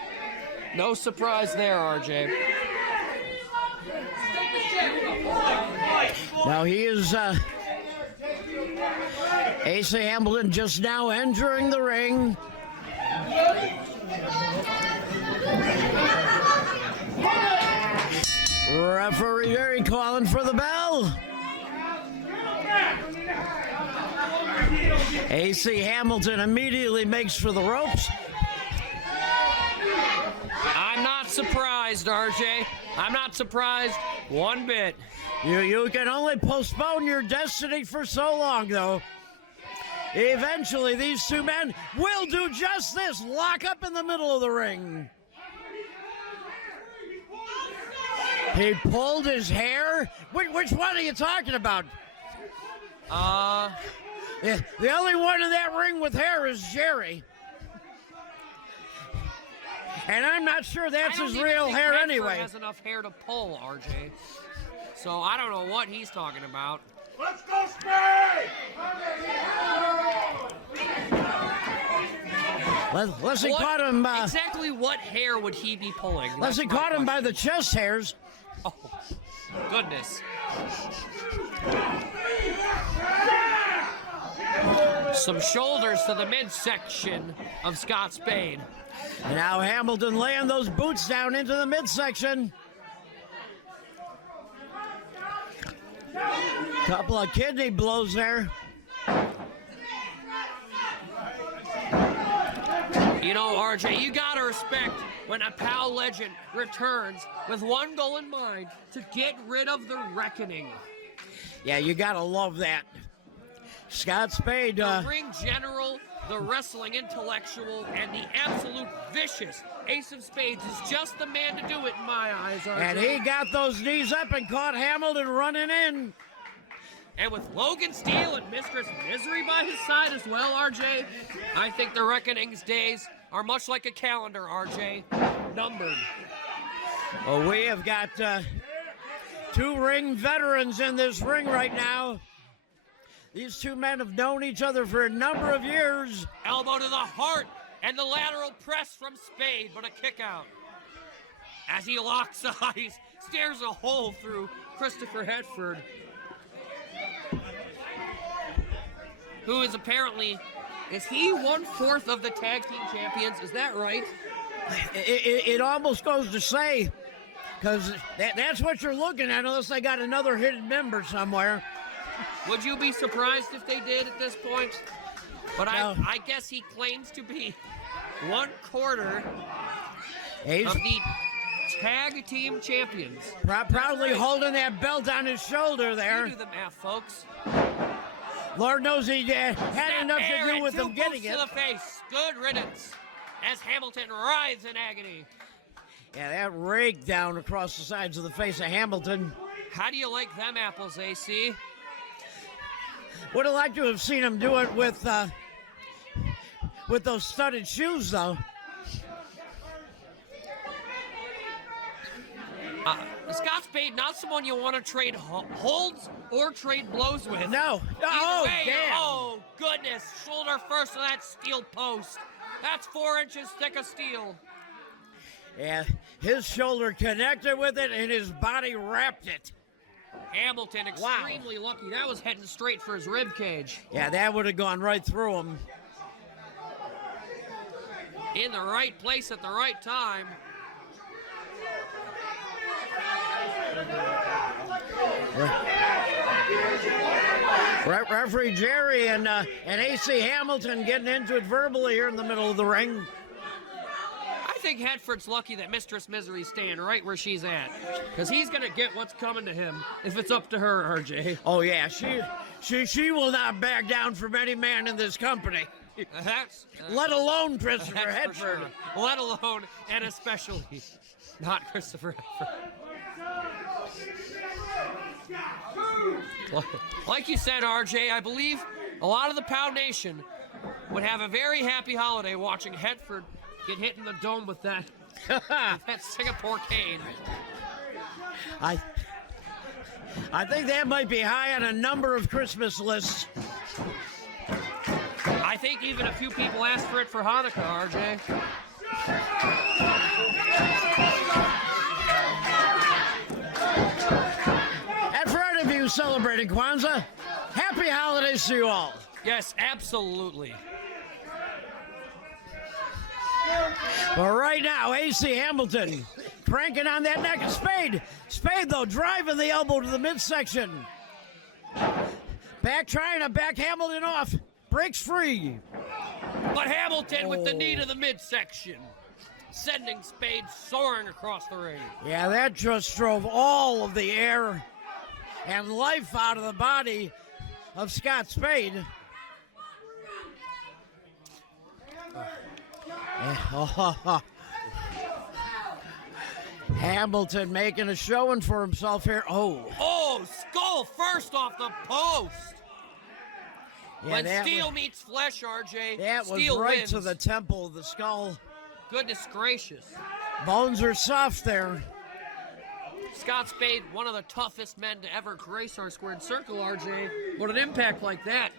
No surprise there, RJ. Now he is Ace Hamilton just now entering the ring. Referee calling for the bell. Ace Hamilton immediately makes for the ropes. I'm not surprised, RJ. I'm not surprised one bit. You can only postpone your destiny for so long, though. Eventually, these two men will do just this, lock up in the middle of the ring. He pulled his hair. Which one are you talking about? The only one in that ring with hair is Jerry. And I'm not sure that's his real hair anyway. He has enough hair to pull, RJ. So I don't know what he's talking about. Let's go, Spade! Leslie caught him. Exactly what hair would he be pulling? Leslie caught him by the chest hairs. Oh, goodness. Some shoulders to the midsection of Scott Spade. And now Hamilton laying those boots down into the midsection. Couple of kidney blows there. You know, RJ, you gotta respect when a POW legend returns with one goal in mind, to get rid of the Reckoning. Yeah, you gotta love that. Scott Spade. The ring general, the wrestling intellectual, and the absolute vicious Ace of Spades is just the man to do it in my eyes, RJ. And he got those knees up and caught Hamilton running in. And with Logan Steele and Mistress Misery by his side as well, RJ, I think the Reckoning's days are much like a calendar, RJ, numbered. Well, we have got two ring veterans in this ring right now. These two men have known each other for a number of years. Elbow to the heart and the lateral press from Spade, but a kick out. As he locks eyes, stares a hole through Christopher Hetford, who is apparently, is he 1/4 of the tag team champions? Is that right? It almost goes to say, because that's what you're looking at, unless they got another hidden member somewhere. Would you be surprised if they did at this point? But no. I guess he claims to be 1/4 of the tag team champions. Proudly holding that belt on his shoulder there. You do the math, folks. Lord knows he had enough to do with them getting it. To the face. Good riddance as Hamilton writhes in agony. Yeah, that rake down across the sides of the face of Hamilton. How do you like them apples, AC? Would have liked to have seen him do it with those studded shoes, though. Scott Spade, not someone you want to trade holds or trade blows with. No. Either way, damn. Oh, goodness. Shoulder first to that steel post. That's 4 inches thick of steel. Yeah, his shoulder connected with it and his body wrapped it. Hamilton extremely lucky. That was heading straight for his rib cage. Yeah, that would have gone right through him. In the right place at the right time. Referee Jerry and AC Hamilton getting into it verbally here in the middle of the ring. I think Hedford's lucky that Mistress Misery's staying right where she's at, because he's gonna get what's coming to him if it's up to her, RJ. Oh yeah, she will not back down from any man in this company. Let alone Christopher Hedford. Sure. Let alone and especially not Christopher Hedford. Like you said, RJ, I believe a lot of the POW Nation would have a very happy holiday watching Hedford get hit in the dome with that, that Singapore cane. I think that might be high on a number of Christmas lists. I think even a few people asked for it for Hanukkah, RJ. And for any of you celebrating Kwanzaa, happy holidays to you all. Yes, absolutely. Well, right now, AC Hamilton cranking on that neck of Spade. Spade, though, driving the elbow to the midsection. Trying to back Hamilton off. Breaks free. But Hamilton with the knee to the midsection, sending Spade soaring across the ring. Yeah, that just drove all of the air and life out of the body of Scott Spade. Hamilton making a showing for himself here. Oh, skull first off the post. Yeah, when steel meets flesh, RJ, that was steel right wins. to the temple of the skull. Goodness gracious. Bones are soft there. Scott Spade, one of the toughest men to ever grace our squared circle, RJ. But an impact like that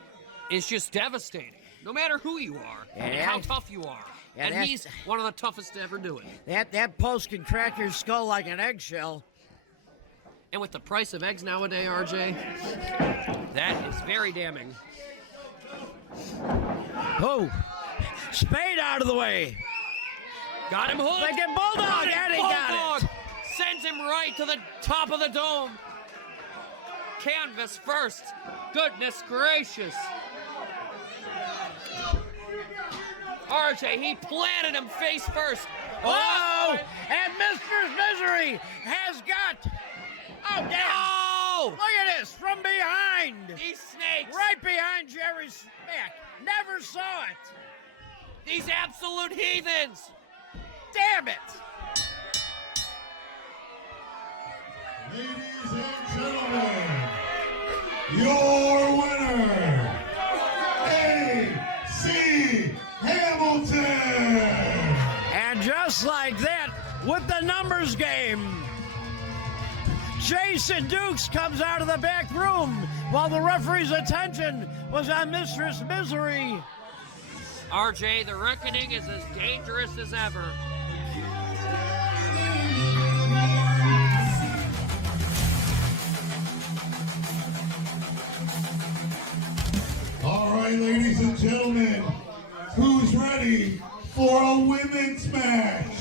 is just devastating, no matter who you are and how tough you are. Yeah, and he's one of the toughest to ever do it. That post can crack your skull like an eggshell. And with the price of eggs nowadays, RJ, that is very damning. Oh, Spade out of the way. Got him hooked. Like a bulldog, and he got it. Sends him right to the top of the dome. Canvas first. Goodness gracious. RJ, he planted him face first. Oh, and Mistress Misery has got... Oh, damn. No! Look at this, from behind. These snakes. Right behind Jerry's back. Never saw it. These absolute heathens. Damn it. Ladies and gentlemen, your winner, AC Hamilton. And just like that, with the numbers game, Jason Dukes comes out of the back room while the referee's attention was on Mistress Misery. RJ, the reckoning is as dangerous as ever. All right, ladies and gentlemen, who's ready for a women's match?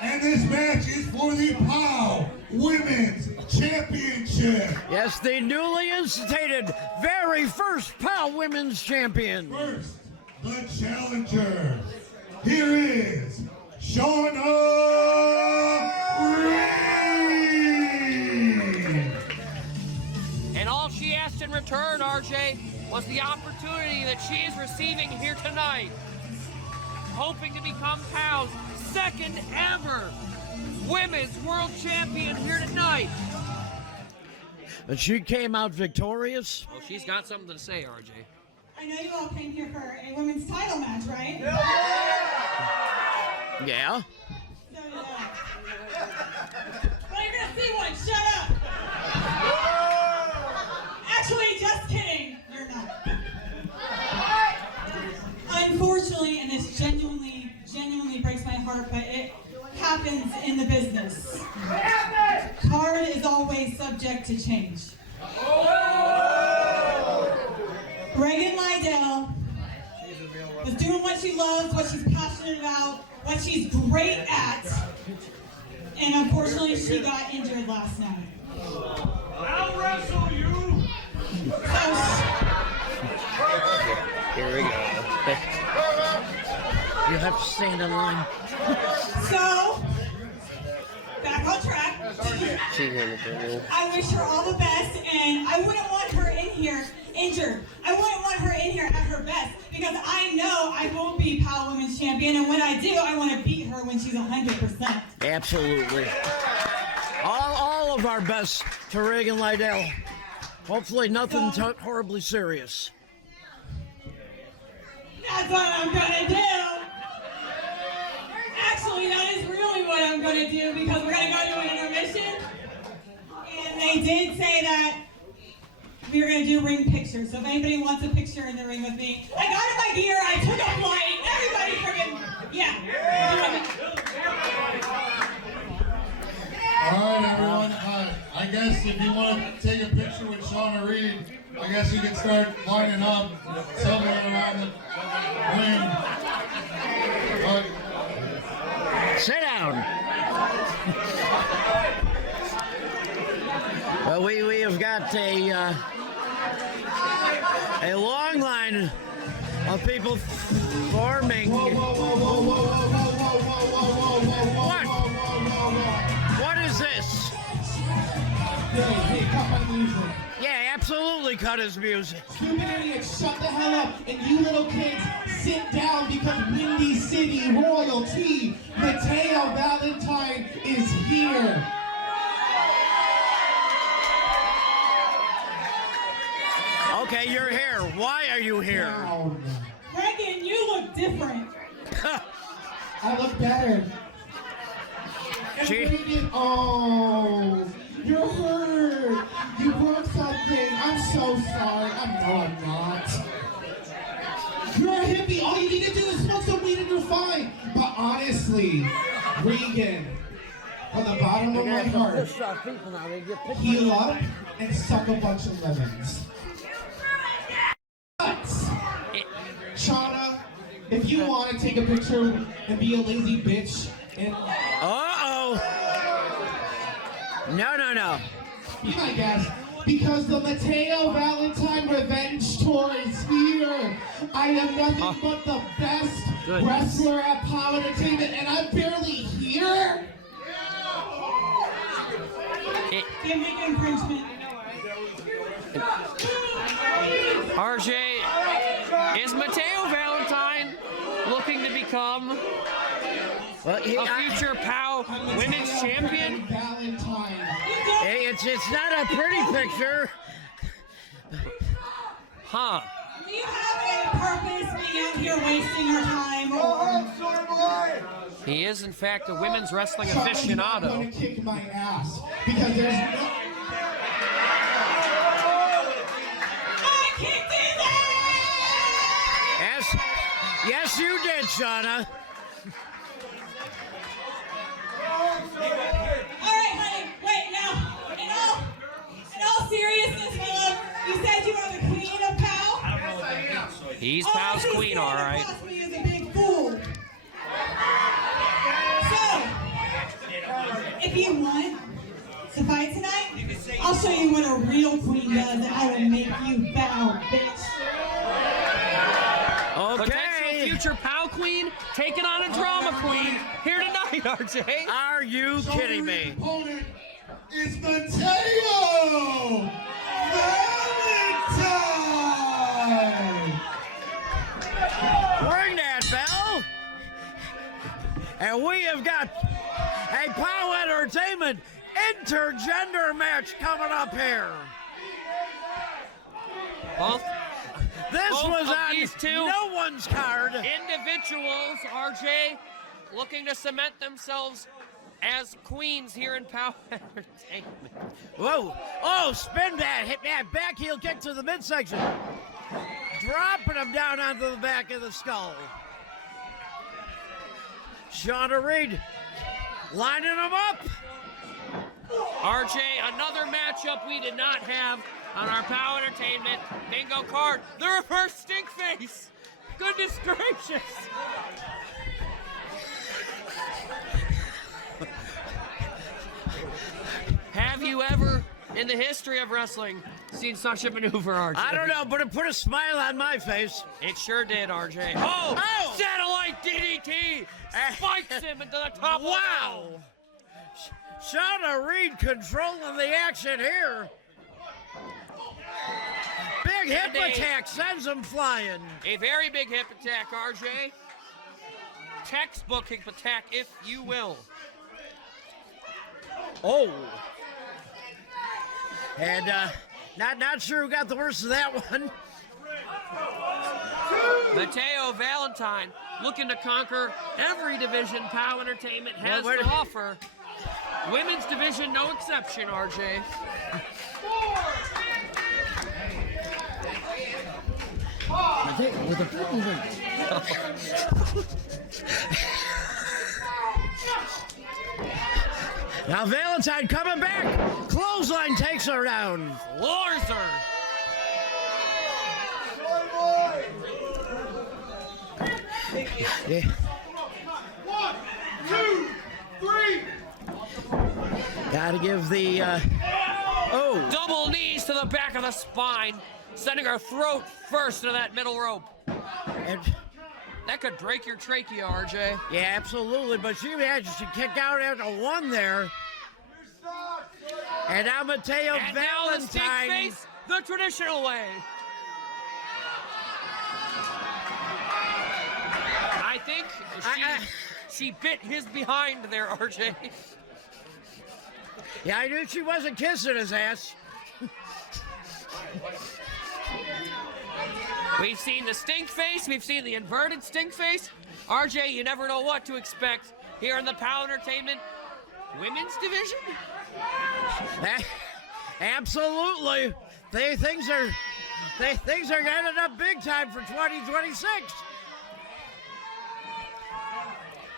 And this match is for the POW Women's Championship. Yes, the newly instituted very first POW Women's Champion. First, the challenger. Here is Shawna. And all she asked in return, RJ, was the opportunity that she is receiving here tonight, hoping to become POW's second ever Women's World Champion here tonight. But she came out victorious. Oh, she's got something to say, RJ. I know you all came here for a women's title match, right? Yeah. Well, you're gonna see happens in the business. Card is always subject to change. Reagan Lydell was doing what she loves, what she's passionate about, what she's great at, and unfortunately she got injured last night. I'll wrestle you! Here we go. You have to stand in line. So, back on track. I wish her all the best, and I wouldn't want her in here injured. I wouldn't want her in here at her best, because I know I won't be POW Women's Champion, and when I do, I want to beat her when she's 100%. Absolutely. All of our best to Reagan Lydell. Hopefully nothing horribly serious. That's what I'm gonna do. Actually, that is really what I'm gonna do, because we're gonna go to an intermission. And they did say that we were gonna do ring pictures. So if anybody wants a picture in the ring with me, I got in my gear, I took a flight, everybody friggin', yeah. All right, everyone. I guess if you want to take a picture with Shawna Reed, I guess you can start lining up somewhere around the ring. Sit down. Well, we have got a long line of people forming. What? What is this? Hey, cut my music. Yeah, absolutely cut his music. Stupid idiots, shut the hell up, and you little kids, sit down, because Windy City royalty, Mateo Valentine, is here. Okay, you're here. Why are you here? Reagan, you look different. I look better. Reagan, oh, you're hurt. You broke something. I'm so sorry. I'm not. You're a hippie. All you need to do is smoke some weed and you're fine. But honestly, Reagan, from the bottom of my heart, heal up and suck a bunch of lemons. Shawna, if you want to take a picture and be a lazy bitch and... Uh-oh. No. You might guess, because the Mateo Valentine Revenge Tour is here. I am nothing but the best wrestler at POWW Entertainment, and I'm barely here. Gimmick infringement. RJ, is Mateo Valentine looking to become a future POW Women's Champion? Hey, it's not a pretty picture. Huh. Do you have a purpose being out here wasting your time? He is, in fact, a women's wrestling aficionado. I'm going to kick my ass, because there's no... Yes, you did, Shawna. All right, honey. Wait, now, in all seriousness, my love, you said you are the queen of POW? He's POW's queen, all right. Me as a big fool. So, if you want to fight tonight, I'll show you what a real queen does, and I will make you bow, bitch. Potential future POW queen taking on a drama queen here tonight, RJ. Are you kidding me? Opponent is Mateo Valentine. Ring that bell. And we have got a POWW Entertainment intergender match coming up here. This was on these two no one's card. Individuals, RJ, looking to cement themselves as queens here in POWW Entertainment. Whoa. Oh, spin that. Hit that back heel kick to the midsection. Dropping him down onto the back of the skull. Shawna Reed lining them up. RJ, another matchup we did not have on our POW Entertainment bingo card. The reverse stink face. Goodness gracious. Have you ever, in the history of wrestling, seen such a maneuver, RJ? I don't know, but it put a smile on my face. It sure did, RJ. Oh! Satellite DDT spikes him into the top. Wow! Shawna Reed controlling the action here. Big hip attack sends him flying. A very big hip attack, RJ. Textbook hip attack, if you will. Oh. And not sure who got the worst of that one. Mateo Valentine looking to conquer every division POW Entertainment has to offer. Women's division, no exception, RJ. Now Valentine coming back. Clothesline takes her down. Floors her. Yeah. 1, 2, 3. Gotta give the, Double knees to the back of the spine, sending her throat first into that middle rope. And that could break your trachea, RJ. yeah, absolutely, but she managed to kick out at a 1 there. And now Mateo And now the stink Valentine. face, the traditional way. I think she bit his behind there, RJ. Yeah, I knew she wasn't kissing his ass. We've seen the stink face, we've seen the inverted stink face. RJ, you never know what to expect here in the POW Entertainment Women's Division. Absolutely. Things are getting up big time for 2026.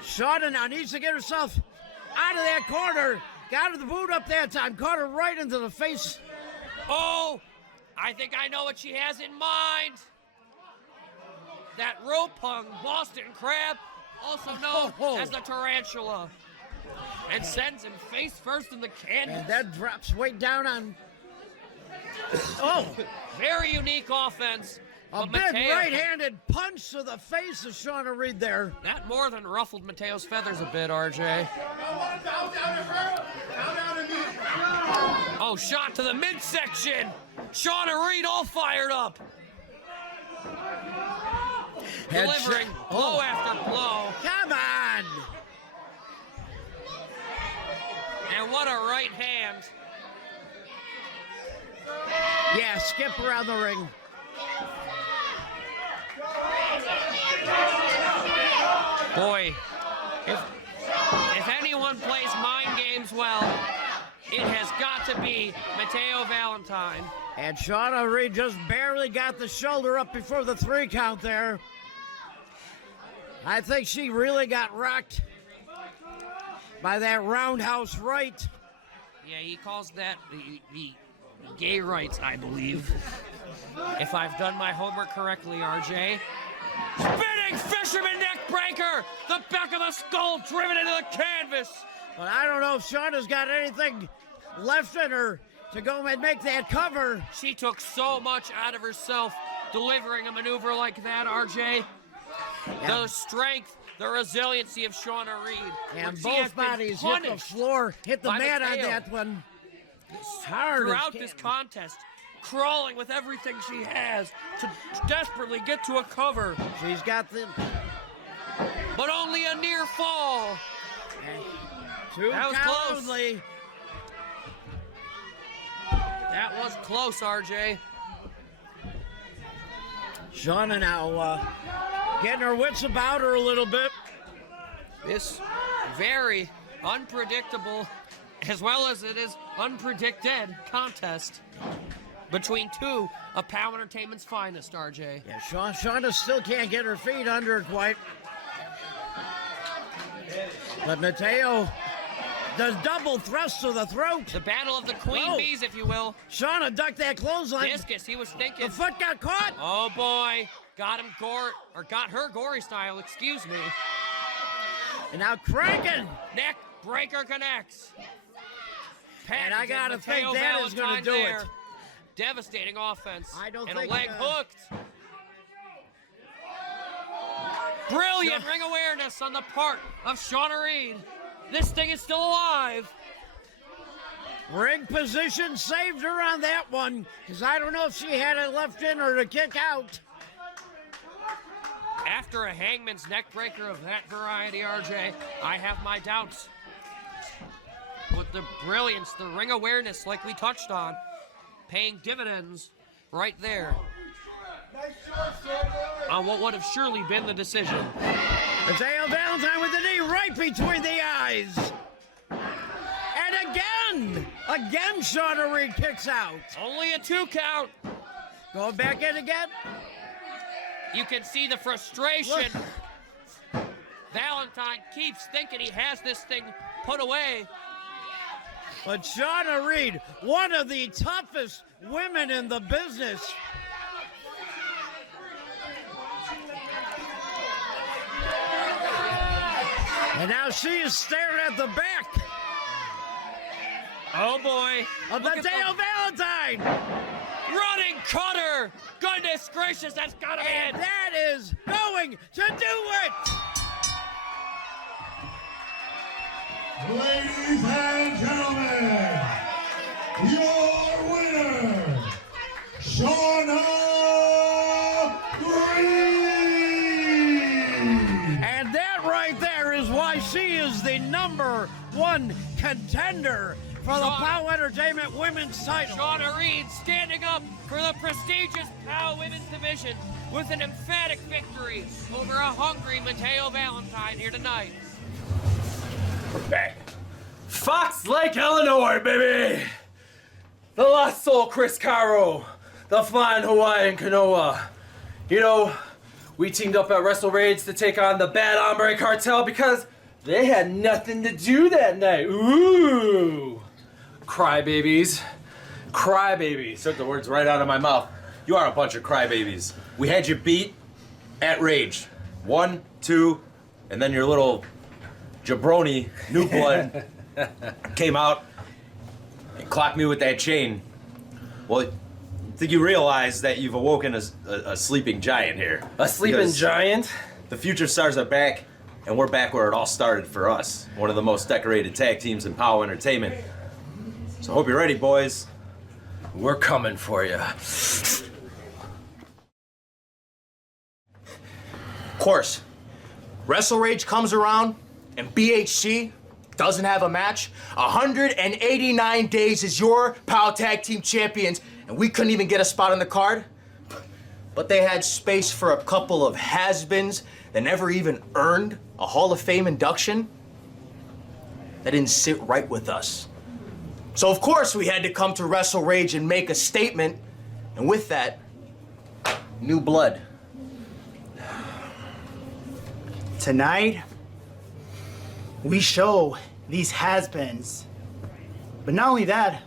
Shawna now needs to get herself out of that corner. Got her the boot up that time. Caught her right into the face. Oh, I think I know what she has in mind. That rope hung Boston Crab, also known as the Tarantula. And sends him face first in the canvas. And that drops way down on... Oh! Very unique offense. A big right-handed punch to the face of Shawna Reed there. That more than ruffled Mateo's feathers a bit, RJ. Oh, shot to the midsection. Shawna Reed all fired up. Delivering blow after blow. Come on! And what a right hand. Yeah, skip around the ring. Boy, if anyone plays mind games well, it has got to be Mateo Valentine. And Shawna Reed just barely got the shoulder up before the 3 count there. I think she really got rocked by that roundhouse right. Yeah, he calls that the gay rights, I believe. If I've done my homework correctly, RJ. Spinning fisherman neck breaker! The back of the skull driven into the canvas! But I don't know if Shawna's got anything left in her to go and make that cover. She took so much out of herself delivering a maneuver like that, RJ. Yeah. The strength, the resiliency of Shawna Reed. And both bodies hit the floor, hit the mat on that one. Hard throughout this contest, crawling with everything she has to desperately get to a cover. She's got the... But only a near fall. That was close. Only. That was close, RJ. Shawna now getting her wits about her a little bit. This very unpredictable, as well as it is unpredicted contest between two of POW Entertainment's finest, RJ. Yeah, Shawna still can't get her feet under it quite. But Mateo The double thrust to the throat. The battle of the queen Whoa. bees, if you will. Shawna ducked that clothesline. Discus, he was thinking. The foot got caught. Oh boy, got him got her gory style, excuse me. And now cranking. Neck breaker connects. And I gotta think Mateo that is gonna Valentine do there. it. Devastating offense. I don't and think, a leg hooked. Brilliant ring awareness on the part of Shawna Reed. This thing is still alive. Ring position saved her on that one, because I don't know if she had it left in her to kick out. After a hangman's neck breaker of that variety, RJ, I have my doubts. With the brilliance, the ring awareness, like we touched on, paying dividends right there on what would have surely been the decision. Mateo Valentine with the knee right between the eyes. And again Shawna Reed kicks out. Only a 2 count. Going back in again. You can see the frustration. Valentine keeps thinking he has this thing put away. But Shawna Reed, one of the toughest women in the business. And now she is staring at the back. Oh boy. Of Mateo Valentine. Running cutter. Goodness gracious, that's gotta be it. And that is going to do it. Ladies and gentlemen, your winner, Shawna Reed. And that right there is why she is the #1 contender for the POWW Entertainment Women's title. Shawna Reed standing up for the prestigious POWW Women's Division with an emphatic victory over a hungry Mateo Valentine here tonight. We're back. Fox Lake, Illinois, baby! The Lost Soul Chris Cairo, the Flying Hawaiian Kanoa. You know, we teamed up at Wrestle Rage to take on the Bad Hombre Cartel because they had nothing to do that night. Ooh! Crybabies. Crybabies. Took the words right out of my mouth. You are a bunch of crybabies. We had you beat at Rage. 1, 2, and then your little jabroni, New Blood, came out and clocked me with that chain. Well, I think you realize that you've awoken a sleeping giant here. A sleeping giant? The future stars are back, and we're back where it all started for us. One of the most decorated tag teams in POWW Entertainment. So hope you're ready, boys. We're coming for you. Of course, Wrestle Rage comes around, and BHC doesn't have a match. 189 days as your POWW Tag Team Champions, and we couldn't even get a spot on the card. But they had space for a couple of has-beens that never even earned a Hall of Fame induction. That didn't sit right with us. So of course we had to come to Wrestle Rage and make a statement, and with that, new blood. Tonight, we show these has-beens. But not only that,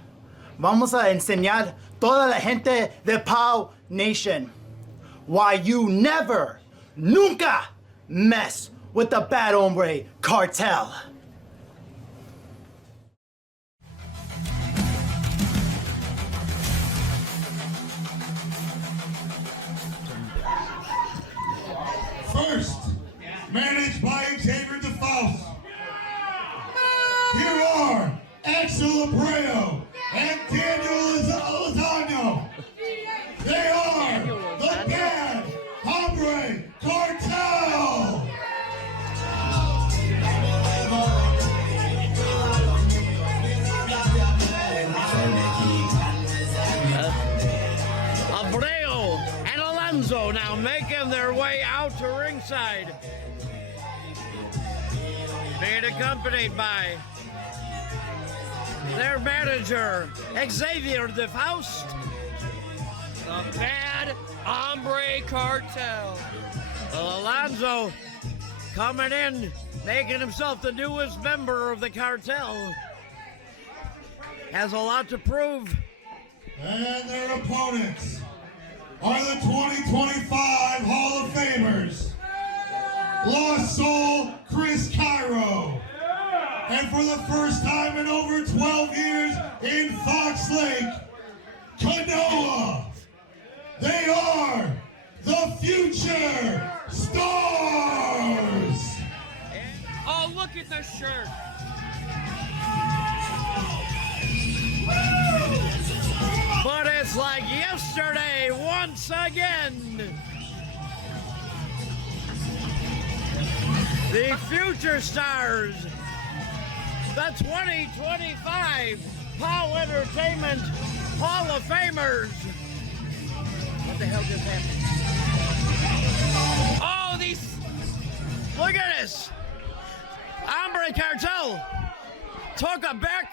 vamos a enseñar toda la gente de POWW Nation why you never, nunca mess with the Bad Hombre Cartel. First, managed by Xavier DeFaust. Here are Axel Abrayo and Daniel Alonso. They are the Bad Hombre Cartel. Abrayo and Alonso now making their way out to ringside. Being accompanied by their manager, Xavier DeFaust. The Bad Hombre Cartel. Alonso coming in, making himself the newest member of the Cartel. Has a lot to prove. And their opponents are the 2025 Hall of Famers, Lost Soul Chris Cairo. And for the first time in over 12 years in Fox Lake, Kanoa. They are the Future Stars. Oh, look at the shirt. But it's like yesterday once again. The Future Stars, the 2025 POWW Entertainment Hall of Famers. What the hell just happened? Oh, these... Look at this. Hombre Cartel took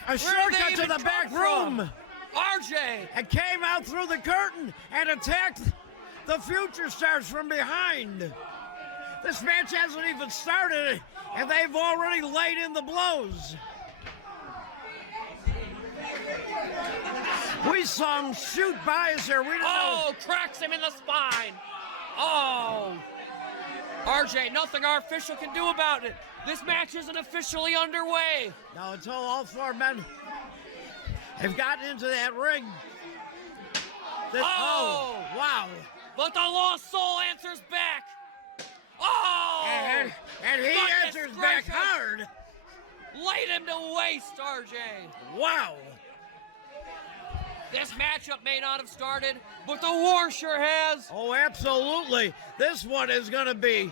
a shortcut to the back room. RJ! And came out through the curtain and attacked the Future Stars from behind. This match hasn't even started, and they've already laid in the blows. We saw him shoot by us here. We didn't know. Cracks him in the spine. Oh. RJ, nothing our official can do about it. This match isn't officially underway. No, until all four men have gotten into that ring. Oh, wow. But the Lost Soul answers back. Oh! And he answers back hard. Laid him to waste, RJ. Wow. This matchup may not have started, but the war sure has. Oh, absolutely. This one is going to be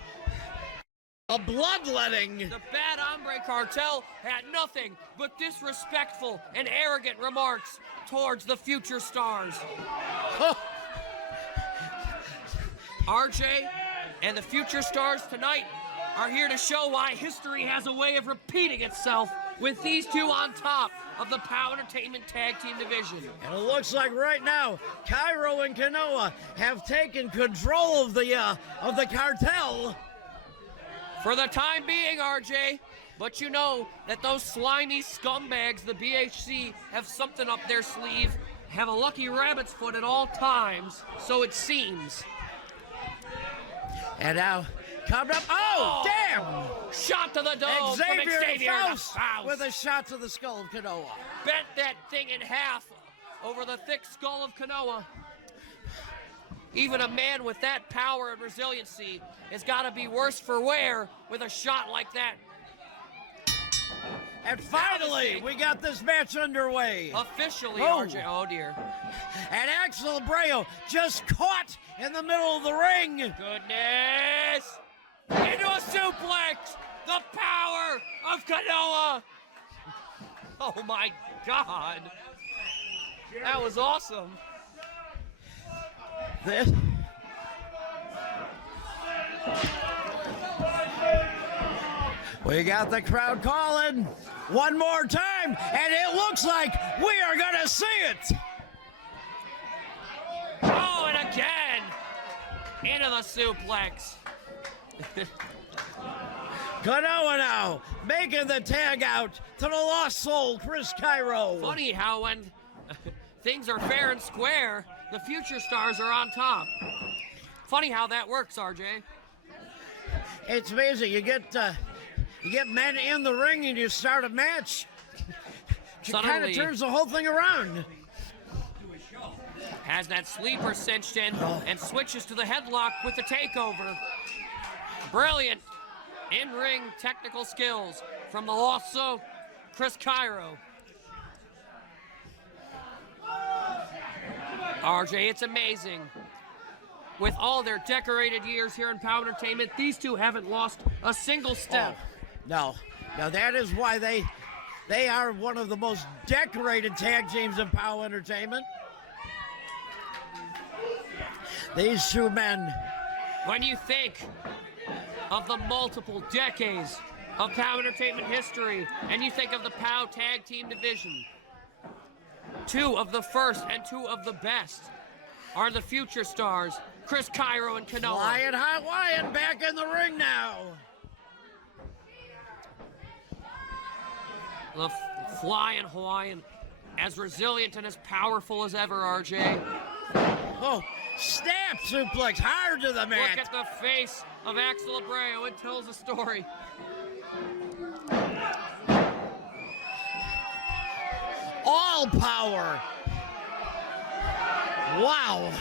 a bloodletting. The bad Hombre Cartel had nothing but disrespectful and arrogant remarks towards the Future Stars. RJ and the Future Stars tonight are here to show why history has a way of repeating itself with these two on top of the POWW Entertainment Tag Team Division. And it looks like right now, Cairo and Kanoa have taken control of the Cartel. For the time being, RJ, but you know that those slimy scumbags, the BHC, have something up their sleeve, have a lucky rabbit's foot at all times, so it seems. And now, coming up, oh, damn! Shot to the dome from Xavier DeFaust with a shot to the skull of Kanoa. Bent that thing in half over the thick skull of Kanoa. Even a man with that power and resiliency has got to be worse for wear with a shot like that. And finally, we got this match underway. Officially, RJ. Oh, dear. And Axel Abrayo just caught in the middle of the ring. Goodness! Into a suplex! The power of Kanoa! Oh, my God. That was awesome. This... We got the crowd calling one more time, and it looks like we are going to see it. Oh, and again, into the suplex. Kanoa now making the tag out to the Lost Soul, Chris Cairo. Funny how when things are fair and square, the Future Stars are on top. Funny how that works, RJ. It's amazing. You get men in the ring and you start a match. It kind of turns the whole thing around. Has that sleeper cinched in and switches to the headlock with the takeover. Brilliant in-ring technical skills from the Lost Soul, Chris Cairo. RJ, it's amazing. With all their decorated years here in POWW Entertainment, these two haven't lost a single step. No, that is why they are one of the most decorated tag teams in POWW Entertainment. These two men. When you think of the multiple decades of POWW Entertainment history, and you think of the POWW Tag Team Division, two of the first and two of the best are the Future Stars, Chris Cairo and Kanoa. Flying Hot Lion back in the ring now. The flying Hawaiian, as resilient and as powerful as ever, RJ. Oh, snap suplex hard to the mat. Look at the face of Axel Abrayo. It tells a story. All power. Wow.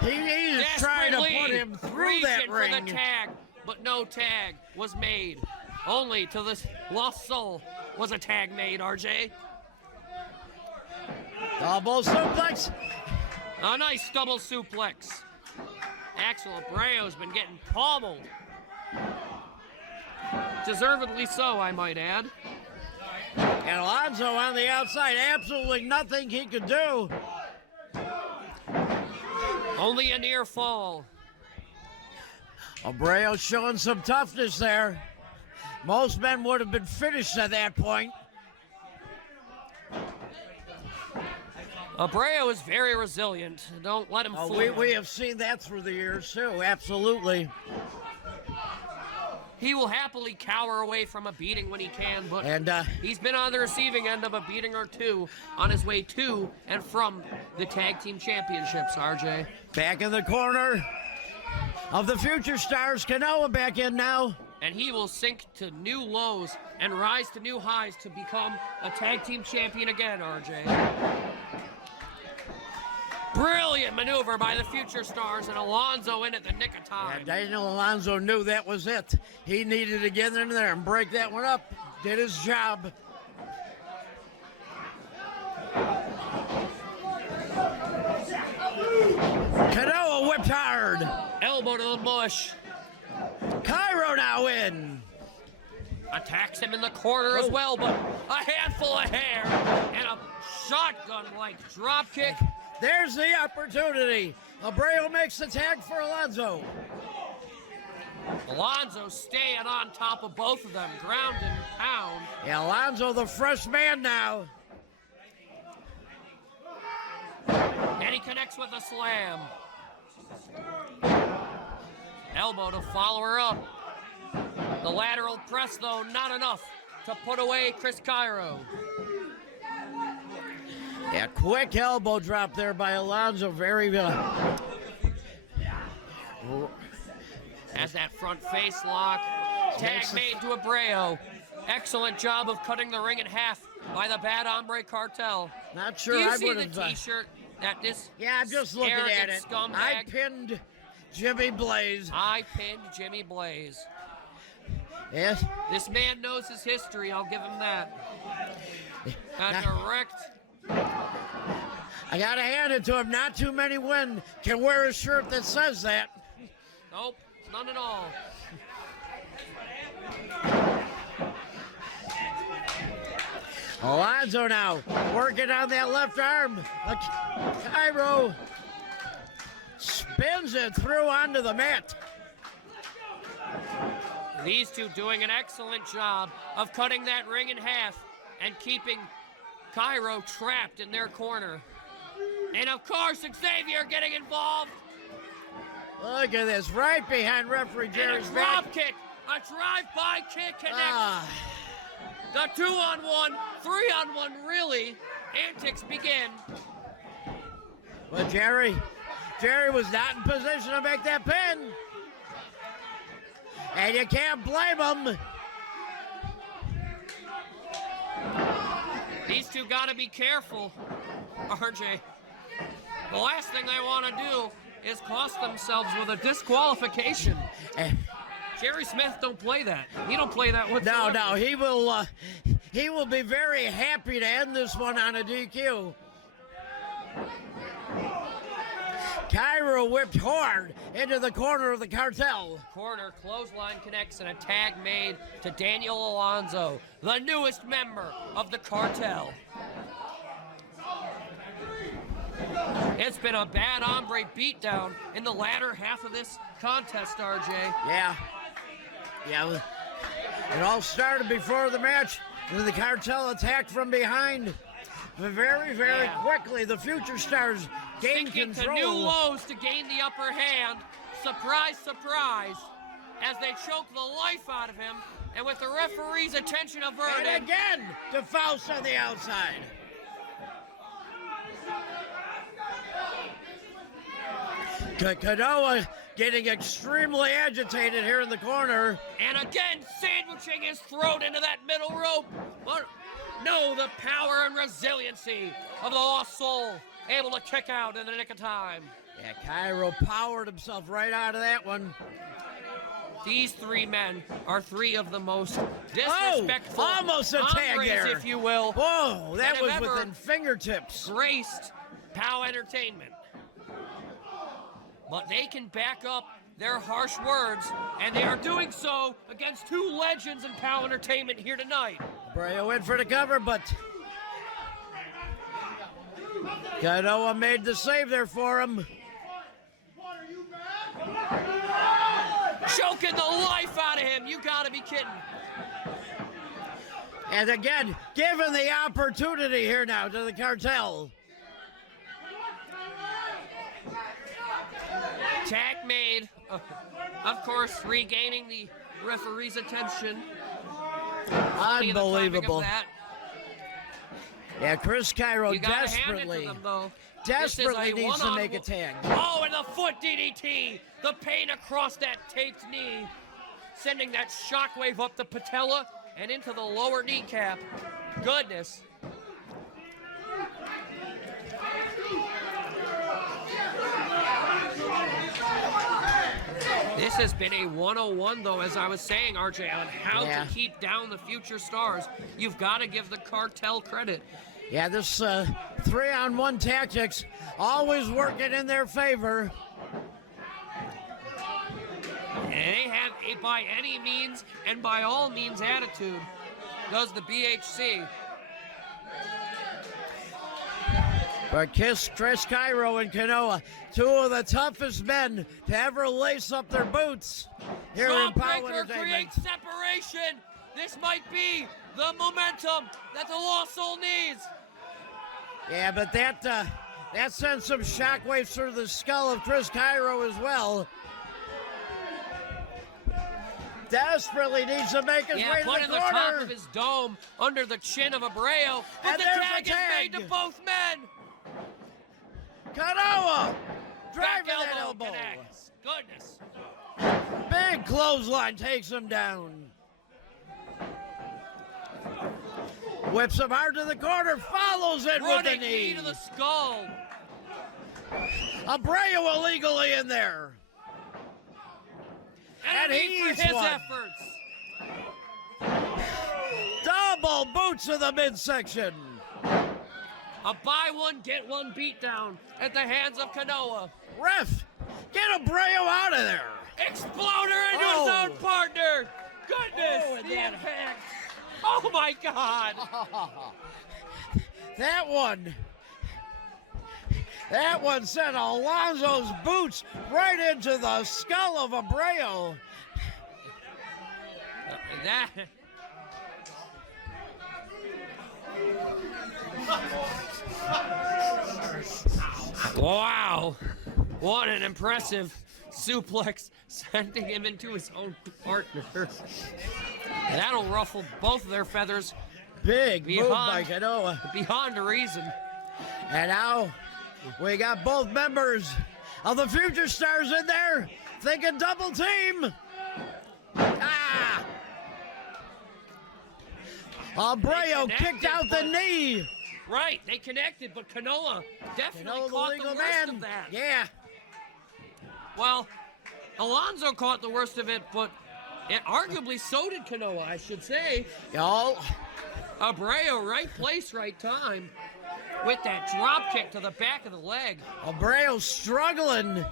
He's trying to put him through that ring. For the tag, but no tag was made. Only to this lost soul was a tag made, RJ. Double suplex. A nice double suplex. Axel Abrayo's been getting pummeled. Deservedly so, I might add. And Alonso on the outside, absolutely nothing he could do. Only a near fall. Abrayo showing some toughness there. Most men would have been finished at that point. Abrayo is very resilient. Don't let him fool. We have seen that through the years too, absolutely. He will happily cower away from a beating when he can, but he's been on the receiving end of a beating or two on his way to and from the Tag Team Championships, RJ. Back in the corner of the Future Stars, Kanoa back in now. And he will sink to new lows and rise to new highs to become a Tag Team Champion again, RJ. Brilliant maneuver by the Future Stars, and Alonso in at the nick of time. Yeah, Daniel Alonso knew that was it. He needed to get in there and break that one up. Did his job. Kanoa whipped hard. Elbow to the bush. Cairo now in. Attacks him in the corner as well, but a handful of hair and a shotgun-like drop kick. There's the opportunity. Abrayo makes the tag for Alonso. Alonso staying on top of both of them, ground and pound. Yeah, Alonso the fresh man now. And he connects with a slam. Elbow to follow her up. The lateral press, though, not enough to put away Chris Cairo. Yeah, quick elbow drop there by Alonso. Very as that front face lock. Tag made to Abrayo. Excellent job of cutting the ring in half by the bad Hombre Cartel. Not sure Do you I see would the have. T-shirt that this Yeah, I'm just looking at it. Scumbag. I pinned Jimmy Blaze. I pinned Jimmy Blaze. Yes. This man knows his history. I'll give him that. A direct. I gotta hand it to him. Not too many men can wear a shirt that says that. Nope, none at all. Alonso now working on that left arm. Cairo spins it through onto the mat. These two doing an excellent job of cutting that ring in half and keeping Cairo trapped in their corner. And of course, Xavier getting involved. Look at this, right behind referee Jerry's back. And a drop kick, a drive-by kick connects. The 2-on-1, 3-on-1, really, antics begin. But Jerry was not in position to make that pin. And you can't blame him. These two got to be careful, RJ. The last thing they want to do is cost themselves with a disqualification. Jerry Smith don't play that. He don't play that whatsoever. No, he will be very happy to end this one on a DQ. Cairo whipped hard into the corner of the Cartel. Corner clothesline connects and a tag made to Daniel Alonso, the newest member of the Cartel. It's been a bad Hombre beatdown in the latter half of this contest, RJ. Yeah, it all started before the match with the Cartel attacked from behind. But very quickly, the Future Stars gained control. To new lows to gain the upper hand. Surprise, surprise, as they choke the life out of him And with the referee's attention averted. And again, DeFaust on the outside. Kanoa getting extremely agitated here in the corner. And again, sandwiching his throat into that middle rope. But no, the power and resiliency of the lost soul, able to kick out in the nick of time. Yeah, Cairo powered himself right out of that one. These three men are three of the most disrespectful, almost a tag hombres, there. if you will. Whoa, that have was ever within fingertips. Graced POWW Entertainment. But they can back up their harsh words, and they are doing so against two legends in POWW Entertainment here tonight. Abrayo in for the cover, but Kanoa made the save there for him. Choking the life out of him. You gotta be kidding. And again, given the opportunity here now to the Cartel. Tag made. Of course, regaining the referee's attention. Unbelievable. Yeah, Chris Cairo You gotta hand it to them, though. desperately needs to make a tag. Oh, and the foot DDT. The pain across that taped knee, sending that shockwave up the patella and into the lower kneecap. Goodness. This has been a 101, though, as I was saying, RJ, on how to keep down the future stars. You've got to give the Cartel credit. Yeah, this 3-on-1 tactics always working in their favor. And they have a by any means and by all means attitude, does the BHC. But Chris Cairo and Kanoa, two of the toughest men to ever lace up their boots here in POWW Jawbreaker Entertainment. creates separation. This might be the momentum that the Lost Soul needs. Yeah, but that sends some shockwaves through the skull of Chris Cairo as well. Desperately needs to make his way to put the in corner. the top of his dome under the chin of Abrayo. But And the there's tag the is tag. made to both men. Kanoa Back driving that elbow. connects. Goodness. Big clothesline takes him down. Whips him hard to the corner, follows it with Running the knee. knee to the skull. Abrayo illegally in there. And he he for eats his one. efforts. Double boots to the midsection. A buy one, get one beatdown at the hands of Kanoa. Ref, get Abrayo out of there. Exploder into his own partner. Goodness, and the that- impact. Oh my God. That one sent Alonso's boots right into the skull of Abrayo. That. Wow. What an impressive suplex, sending him into his own partner. That'll ruffle both of their feathers. Big move by beyond, Kanoa. beyond reason. And now we got both members of the Future Stars in there thinking double team. Ah! Abrayo kicked out the knee. Right, they connected, but Kanoa definitely Kanoa, the caught the legal worst man. of that. Yeah. Well, Alonso caught the worst of it, but arguably so did Kanoa, I should say. Y'all. Abrayo, right place, right time, with that drop kick to the back of the leg. Abrayo struggling.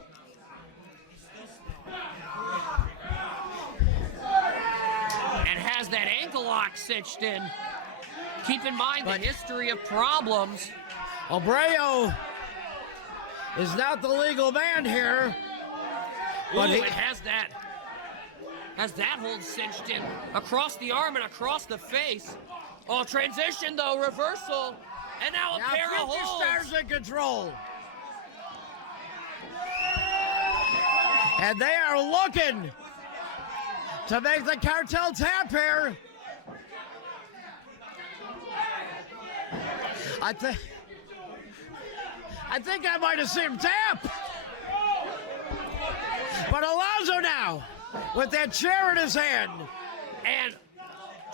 And has that ankle lock cinched in. Keep in mind the history of problems. Abrayo is not the legal man here. But Ooh, he it has that hold cinched in across the arm and across the face. Oh, transition though, reversal, and now a pair of Future holds. Stars in control. And they are looking to make the Cartel tap here. I think I might have seen him tap. But Alonso now, with that chair in his hand. And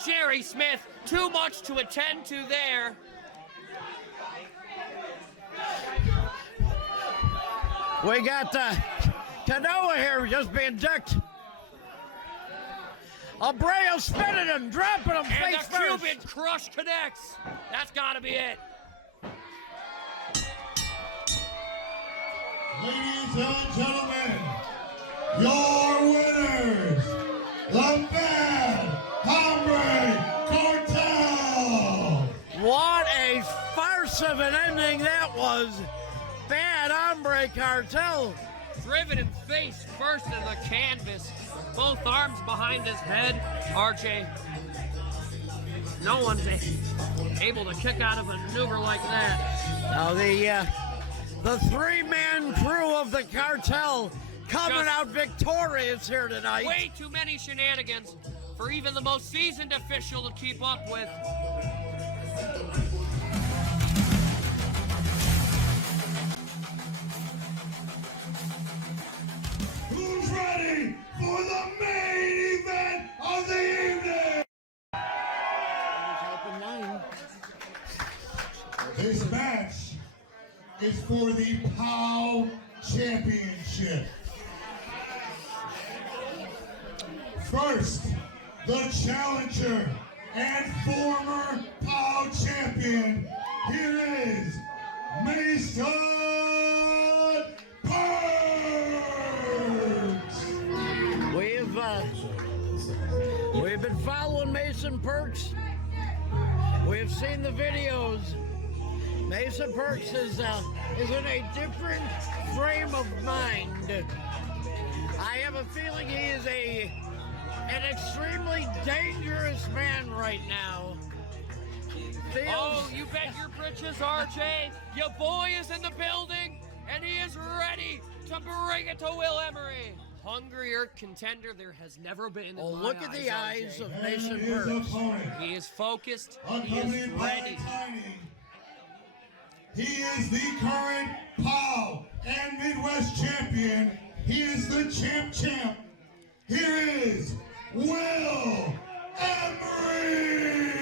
Jerry Smith, too much to attend to there. We got Kanoa here just being decked. Abrayo spinning him, dropping him face first. And the Cuban crush connects. That's got to be it. Ladies and gentlemen, your winners, the Bad Hombre Cartel. What a farce of an ending that was. Bad Hombre Cartel. Driven in face first in the canvas. Both arms behind his head. RJ, no one's able to kick out of a maneuver like that. Now the three-man crew of the Cartel coming out victorious here tonight. Way too many shenanigans for even the most seasoned official to keep up with. Who's ready for the main event of the evening? This match is for the POW Championship. First, the challenger and former POW champion. Here is Mr. Percs. We've been following Mason Percs. We've seen the videos. Mason Percs is in a different frame of mind. I have a feeling he is an extremely dangerous man right now. Oh, you bet your britches, RJ. Your boy is in the building, and he is ready to bring it to Will Emory. Hungrier contender there has never been. Oh, look at the eyes of Mason Percs. He is focused. He is ready. He is the current POW and Midwest champion. He is the champ. Here is Will Emory.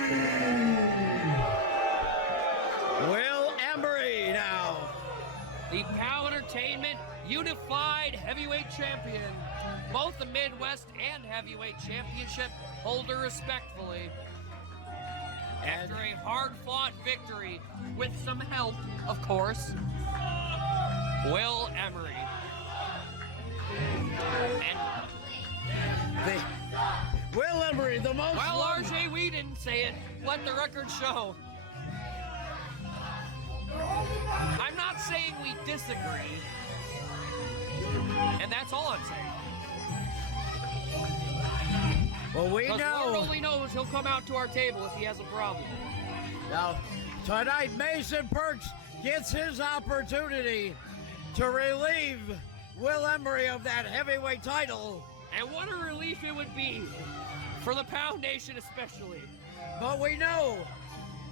Will Emory now. The POW Entertainment Unified Heavyweight Champion. Both the Midwest and Heavyweight Championship holder respectfully. After a hard-fought victory, with some help, of course, Will Emory. And Will Emory, the most... Well, RJ, we didn't say it. Let the record show. I'm not saying we disagree. And that's all I'm saying. Well, we know. Lord only knows he'll come out to our table if he has a problem. Now, tonight, Mason Percs gets his opportunity to relieve Will Emory of that heavyweight title. And what a relief it would be for the POW Nation especially. But we know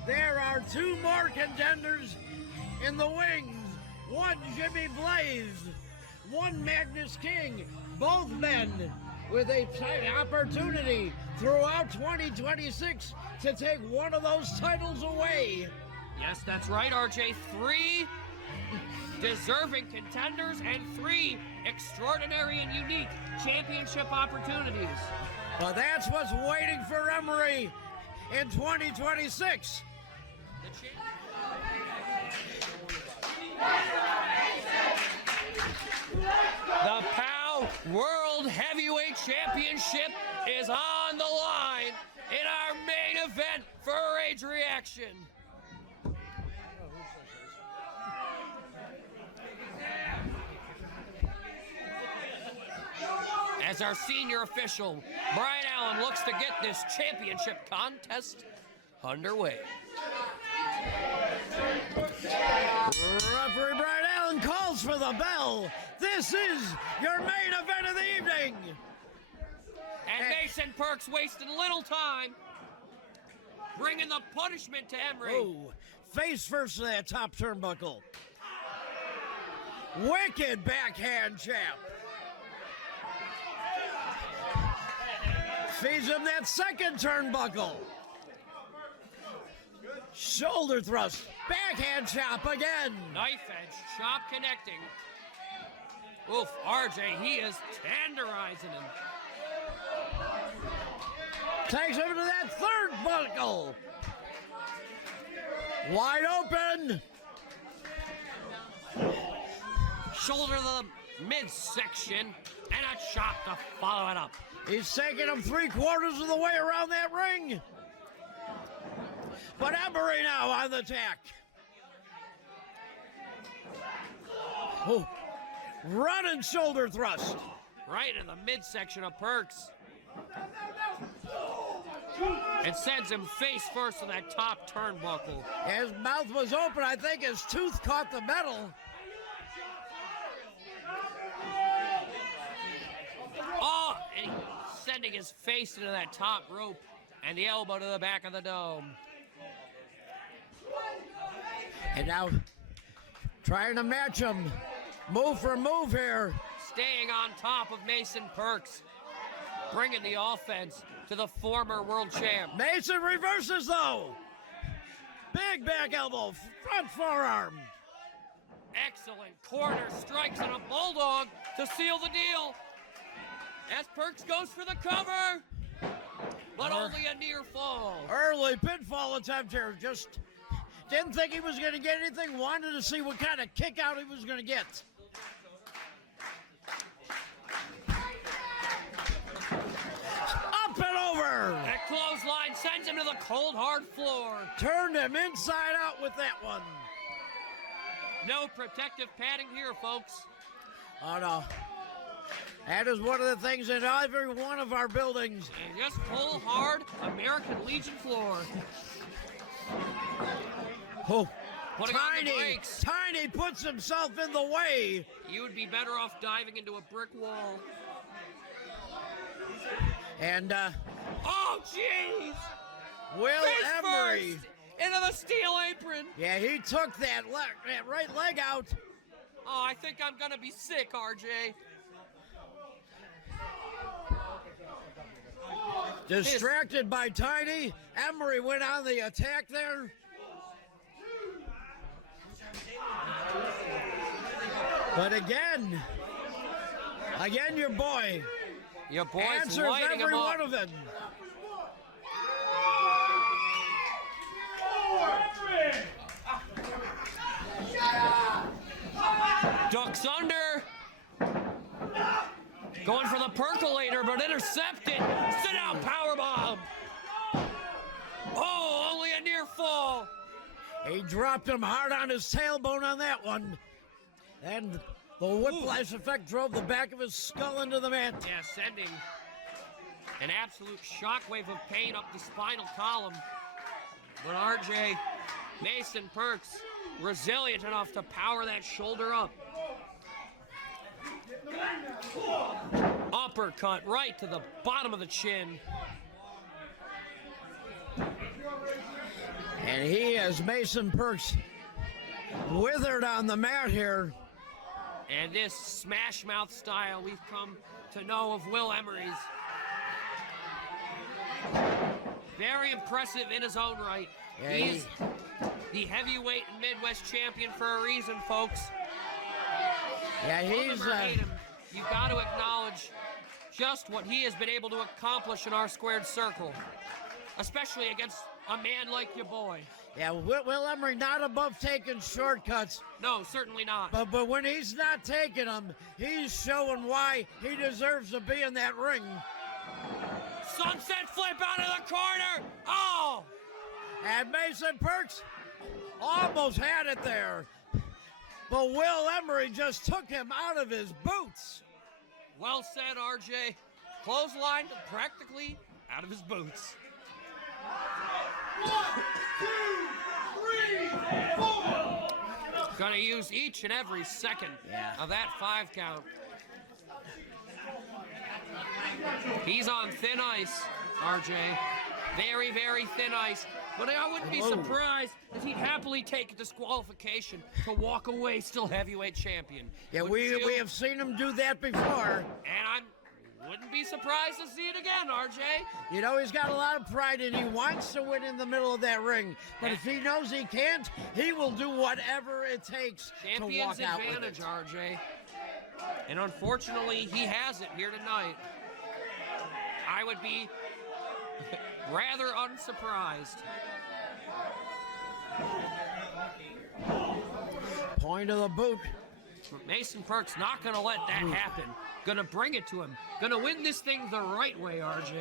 there are two more contenders in the wings. One Jimmy Blaze, one Magnus King, both men with a opportunity throughout 2026 to take one of those titles away. Yes, that's right, RJ. 3 deserving contenders and 3 extraordinary and unique championship opportunities. But that's what's waiting for Emory in 2026. The POW World Heavyweight Championship is on the line in our main event for Rage Reaction. As our senior official, Brian Allen, looks to get this championship contest underway. Referee Brian Allen calls for the bell. This is your main event of the evening. And Mason Mason Percs wasting little time. Bringing the punishment to Emory. Oh, face first to that top turnbuckle. Wicked backhand jab. Feeds him that second turnbuckle. Shoulder thrust. Backhand chop again. Knife edge. Chop connecting. Oof, RJ, he is tenderizing him. Takes him to that third buckle. Wide open. Shoulder to the midsection, and a chop to follow it up. He's taking him 3/4 of the way around that ring. But Emory now on the attack. Oh, running shoulder thrust. Right in the midsection of Percs. And sends him face first to that top turnbuckle. His mouth was open. I think his tooth caught the metal. Oh, and he's sending his face into that top rope and the elbow to the back of the dome. And now trying to match him. Move for move here. Staying on top of Mason Percs. Bringing the offense to the former world champ. Mason reverses though. Big back elbow, front forearm. Excellent corner strikes and a bulldog to seal the deal. As Percs goes for the cover, but only a near fall. Early pinfall attempt here. Just didn't think he was going to get anything. Wanted to see what kind of kick out he was going to get. Up and over. That clothesline sends him to the cold, hard floor. Turned him inside out with that one. No protective padding here, folks. Oh, no. That is one of the things in every one of our buildings. And just pull hard American Legion floor. Oh, Putting on the brakes. Tiny puts himself in the way. You would be better off diving into a brick wall. And, oh, jeez! Will Face Emory. first into the steel apron. Yeah, he took that right leg out. Oh, I think I'm gonna be sick, RJ. Distracted by Tiny, Emory went on the attack there. But again, your boy. Your boy's answers lighting every him up. one of them. Ducks under. Going for the percolator, but intercepted. Sit down powerbomb. Oh, only a near fall. He dropped him hard on his tailbone on that one. And the whiplash effect drove the back of his skull into the mat. Yeah, sending an absolute shockwave of pain up the spinal column. But RJ, Mason Percs, resilient enough to power that shoulder up. Uppercut right to the bottom of the chin. And he has Mason Percs withered on the mat here. And this smash mouth style we've come to know of Will Emory's. Very impressive in his own right. Yeah, He's the heavyweight and Midwest champion for a reason, folks. Yeah, he's You've got to acknowledge just what he has been able to accomplish in our squared circle, especially against a man like your boy. Yeah, Will Emory not above taking shortcuts. No, certainly not. But when he's not taking them, he's showing why he deserves to be in that ring. Sunset flip out of the corner. Oh! And Mason Percs almost had it there. But Will Emory just took him out of his boots. Well said, RJ. Clothesline practically out of his boots. 1, 2, 3, 4. Gonna use each and every second of that 5 count. He's on thin ice, RJ. Very, very thin ice. But I wouldn't be surprised if he'd happily take a disqualification to walk away still heavyweight champion. Yeah, we have seen him do that before. And I wouldn't be surprised to see it again, RJ. You know, he's got a lot of pride and he wants to win in the middle of that ring. But if he knows he can't, he will do whatever it takes to walk out with advantage, it. RJ. And unfortunately, he has it here tonight. I would be rather unsurprised. Point of the boot. But Mason Percs not going to let that happen. Going to bring it to him. Going to win this thing the right way, RJ.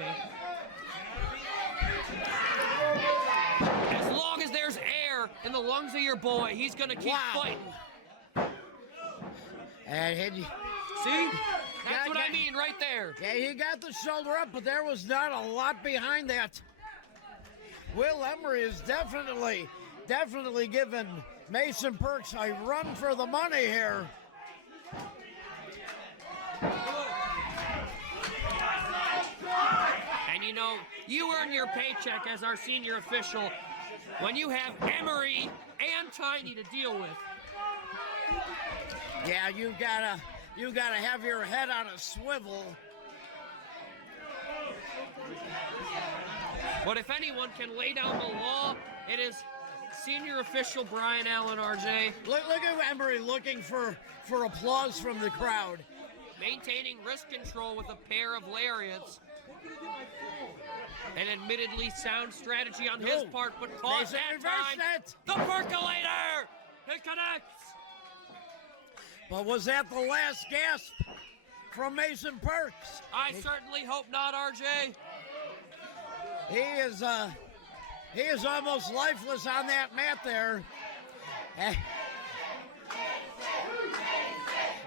As long as there's air in the lungs of your boy, he's going to keep fighting. And see? That's what I mean right there. Yeah, he got the shoulder up, but there was not a lot behind that. Will Emory is definitely giving Mason Percs a run for the money here. And you know, you earn your paycheck as our senior official when you have Emory and Tiny to deal with. Yeah, you gotta have your head on a swivel. But if anyone can lay down the law, it is senior official Brian Allen, RJ. Look at Emory looking for applause from the crowd. Maintaining wrist control with a pair of lariats. An admittedly sound strategy on his part, but caught that time. The percolator! It connects! But was that the last gasp from Mason Percs? I certainly hope not, RJ. He is almost lifeless on that mat there.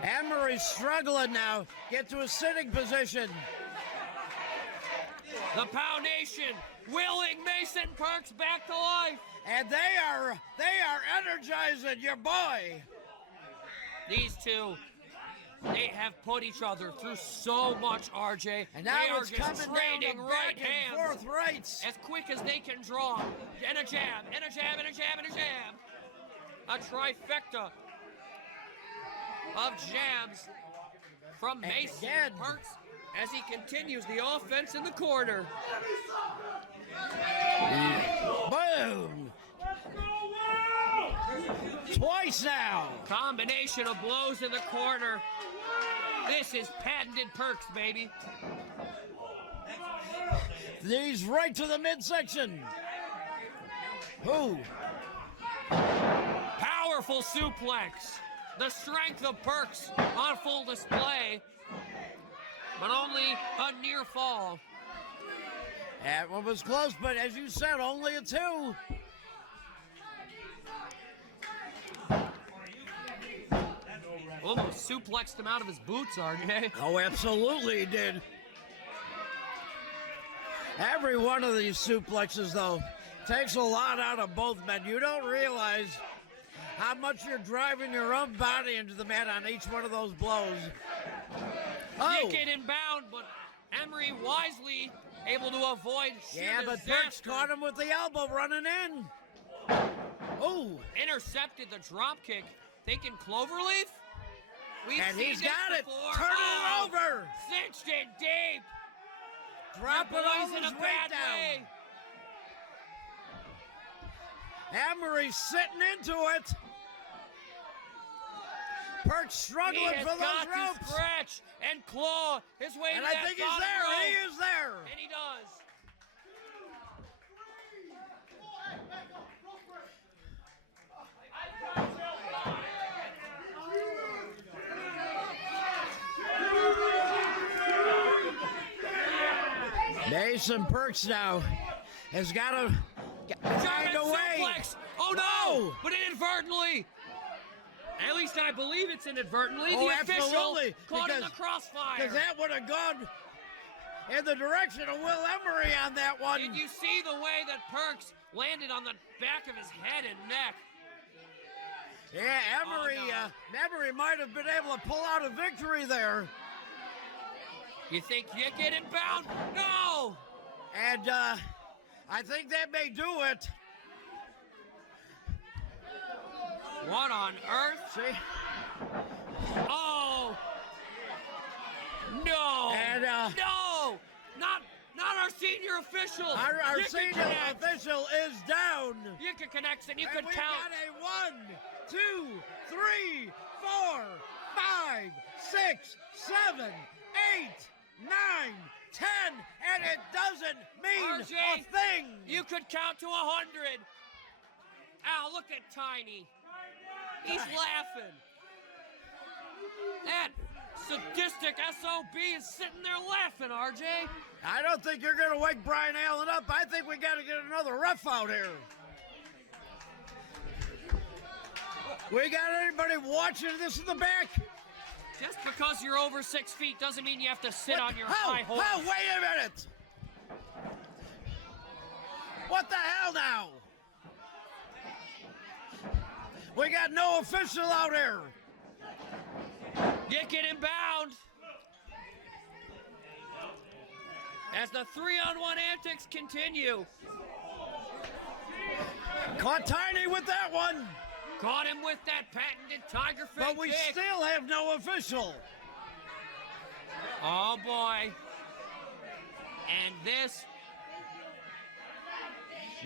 Emory's struggling now. Get to a sitting position. The POW Nation willing Mason Percs back to life. And they are energizing your boy. These two, they have put each other through so much, RJ. And now they are it's just coming down trading to right back and hands forth rights. as quick as they can draw. And a jab, and a jab, and a jab, and a jab. A trifecta of jabs from Mason Percs as he continues the offense in the corner. Boom! Twice now. Combination of blows in the corner. This is patented Percs, baby. These right to the midsection. Who? Powerful suplex. The strength of Percs on full display, but only a near fall. That one was close, but as you said, only a 2. Almost suplexed him out of his boots, RJ. Oh, absolutely he did. Every one of these suplexes, though, takes a lot out of both men. You don't realize how much you're driving your own body into the mat on each one of those blows. Oh! Kick it inbound, but Emory wisely able to avoid sheer Yeah, but Percs caught him with the elbow running in. Oh! Intercepted the drop kick, thinking cloverleaf? We've And seen he's this got it. before. Turn it over. Cinched it deep. Drop it over in his a weight bad down. way. Emory's sitting into it. Percs struggling He has for got those ropes. to scratch and claw his way And to I that think he's bottom there. rope. He is there. And he does. Mason Percs now has got to find German a way. suplex. Oh no! But inadvertently. At least I believe it's inadvertently. Oh, The official absolutely. caught in the crossfire. Because that would have gone in the direction of Will Emory on that one. Did you see the way that Percs landed on the back of his head and neck? Yeah, Emory, Emory might have been able to pull out a victory there. You think you get inbound? No! And I think that may do it. What on earth? See? Oh! No! And no! Not our senior official! Our senior official is down! Yika connects and you And could we count. got a 1, 2, 3, 4, 5, 6, 7, 8, 9, 10, and it doesn't mean RJ, a thing! You could count to 100. Ow, look at Tiny. He's laughing. That sadistic SOB is sitting there laughing, RJ. I don't think you're going to wake Brian Allen up. I think we got to get another ref out here. We got anybody watching this in the back? Just because you're over 6 feet doesn't mean you have to sit on your high horse. Oh, wait a minute. What the hell now? We got no official out here. Get inbound. As the 3-on-1 antics continue. Caught Tiny with that one. Caught him with that patented tiger fake But we kick. still have no official. Oh boy. And this.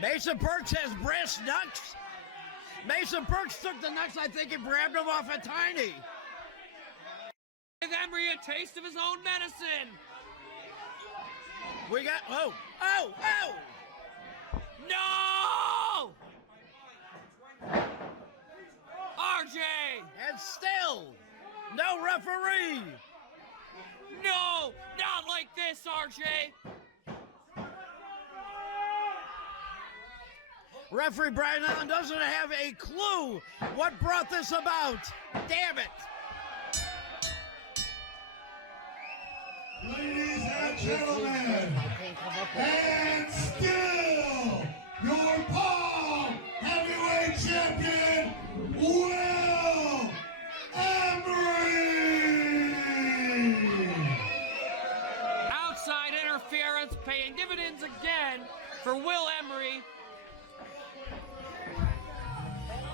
Mason Percs has brass knucks. Mason Percs took the nuts, I think, and grabbed them off of Tiny. Give Emory a taste of his own medicine. We got, oh! No! RJ! And still, no referee. No, not like this, RJ. Referee Brian Allen doesn't have a clue what brought this about. Damn it. Ladies and gentlemen, and still your POWW Heavyweight Champion, Will Emory! Outside interference paying dividends again for Will Emory.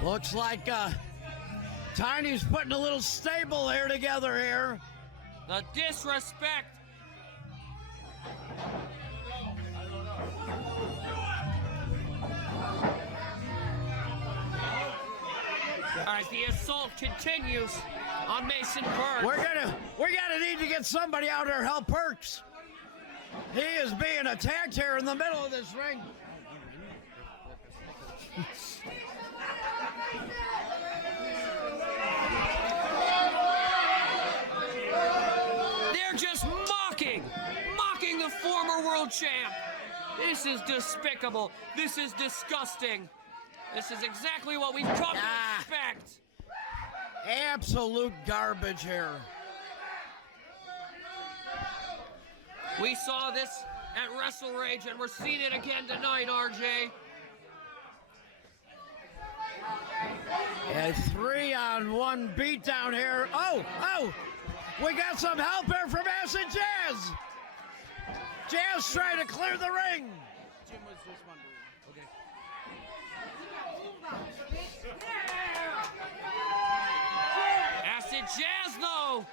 Looks like Tiny's putting a little stable here together here. The disrespect. As the assault continues on Mason Percs. We're gonna need to get somebody out there help Percs. He is being attacked here in the middle of this ring. They're just mocking the former world champ. This is despicable. This is disgusting. This is exactly what we've come to expect. Absolute garbage here. We saw this at Wrestle Rage, and we're seeing it again tonight, RJ. A 3-on-1 beatdown here. Oh, we got some help here from Acid Jazz. Jazz trying to clear the ring. Jim was just wondering. Okay. Acid Jazz, though,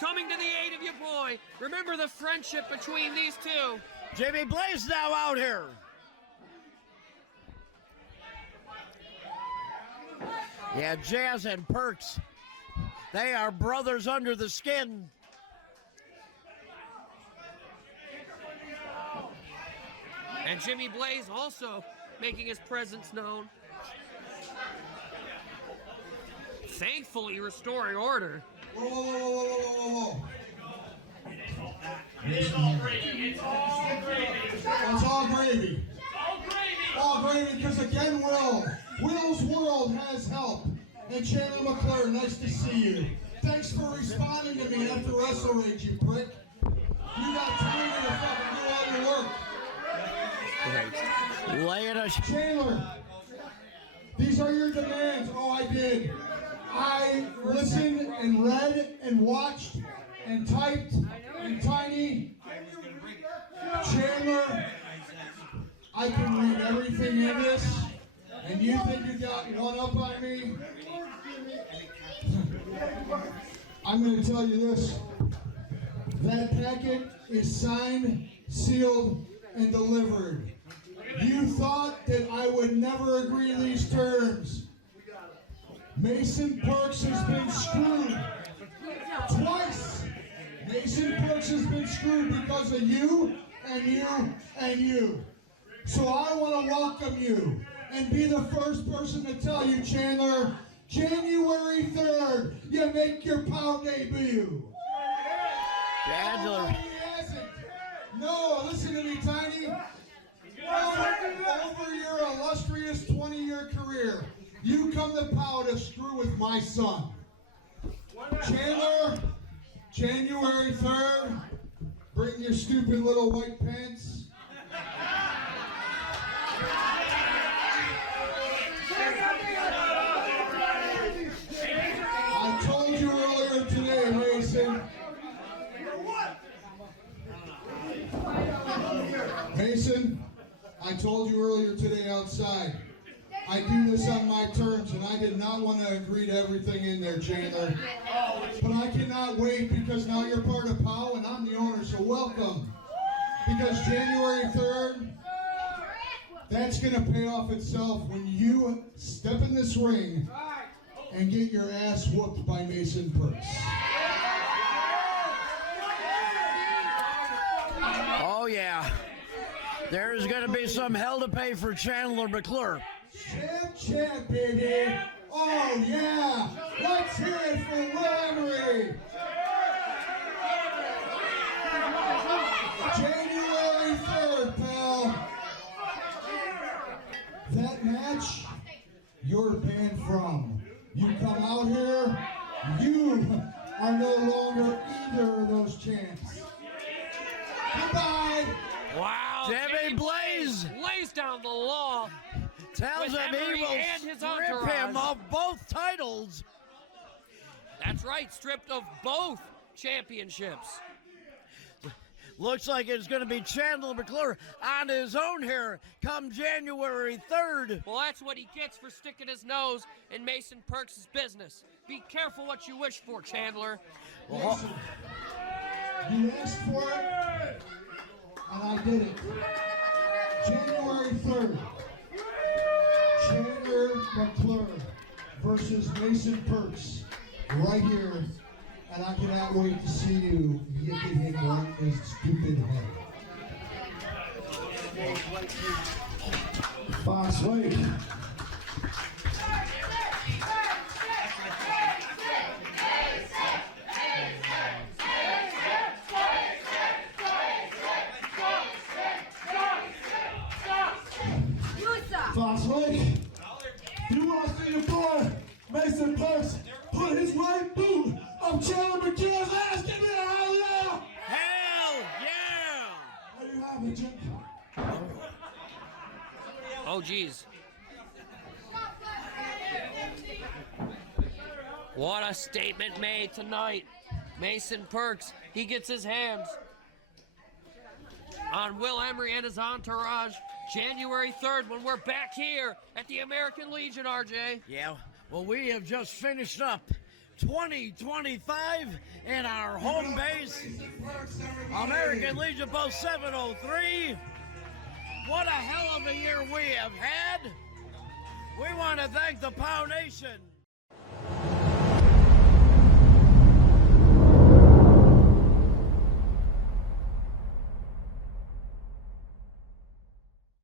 coming to the aid of your boy. Remember the friendship between these two. Jimmy Blaze now out here. Yeah, Jazz and Percs, they are brothers under the skin. And Jimmy Blaze also making his presence known. Thankfully restoring order. Whoa. It's all gravy. It's all gravy. It's all gravy. All gravy, because again, Will's World has help. And Chandler McClure, nice to see you. Thanks for responding to me after Wrestle Rage, you prick. You got time to fucking do all your work. Lay it a Chandler, these are your demands. Oh, I did. I listened and read and watched and typed And Tiny, Chandler, I can read everything in this, and you think you got one up on me? I'm going to tell you this. That packet is signed, sealed, and delivered. You thought that I would never agree to these terms. Mason Percs has been screwed twice. Mason Percs has been screwed because of you and you and you. So I want to welcome you and be the first person to tell you, Chandler, January 3rd, you make your POW debut. Chandler. No, listen to me, Tiny. Over your illustrious 20-year career, you come to POW to screw with my son. Chandler, January 3rd, bring your stupid little white pants. I told you earlier today, Mason. Mason, I told you earlier today outside, I do this on my terms, and I did not want to agree to everything in there, Chandler. But I cannot wait because now you're part of POW and I'm the owner, so welcome. Because January 3rd, that's going to pay off itself when you step in this ring and get your ass whooped by Mason Percs. Oh, yeah. There's going to be some hell to pay for Chandler McClure. Champ, baby. Oh, yeah. Let's hear it for Will Emory. January 3rd, pal. That match, you're banned from. You come out here, you are no longer either of those champs. Goodbye. Wow. Jimmy Blaze lays down the law. Tells him he will strip him of both titles. That's right, stripped of both championships. Looks like it's going to be Chandler McClure on his own here come January 3rd. Well, that's what he gets for sticking his nose in Mason Percs' business. Be careful what you wish for, Chandler. Listen, you asked for it, and I did it. January 3rd. Chandler McClure versus Mason Percs right here, and I cannot wait to see you yipping him right in his stupid head. Fox Lake. Fox Lake. You want to see your boy, Mason Percs, put his right boot up Chandler McClure's ass? Give me a hell yeah! Hell yeah! There you have it, Jim. Oh, geez. What a statement made tonight. Mason Percs, he gets his hands on Will Emory and his entourage. January 3rd, when we're back here at the American Legion, RJ. Yeah, well, we have just finished up 2025 in our home base, American Legion Post 703. What a hell of a year we have had. We want to thank the POW Nation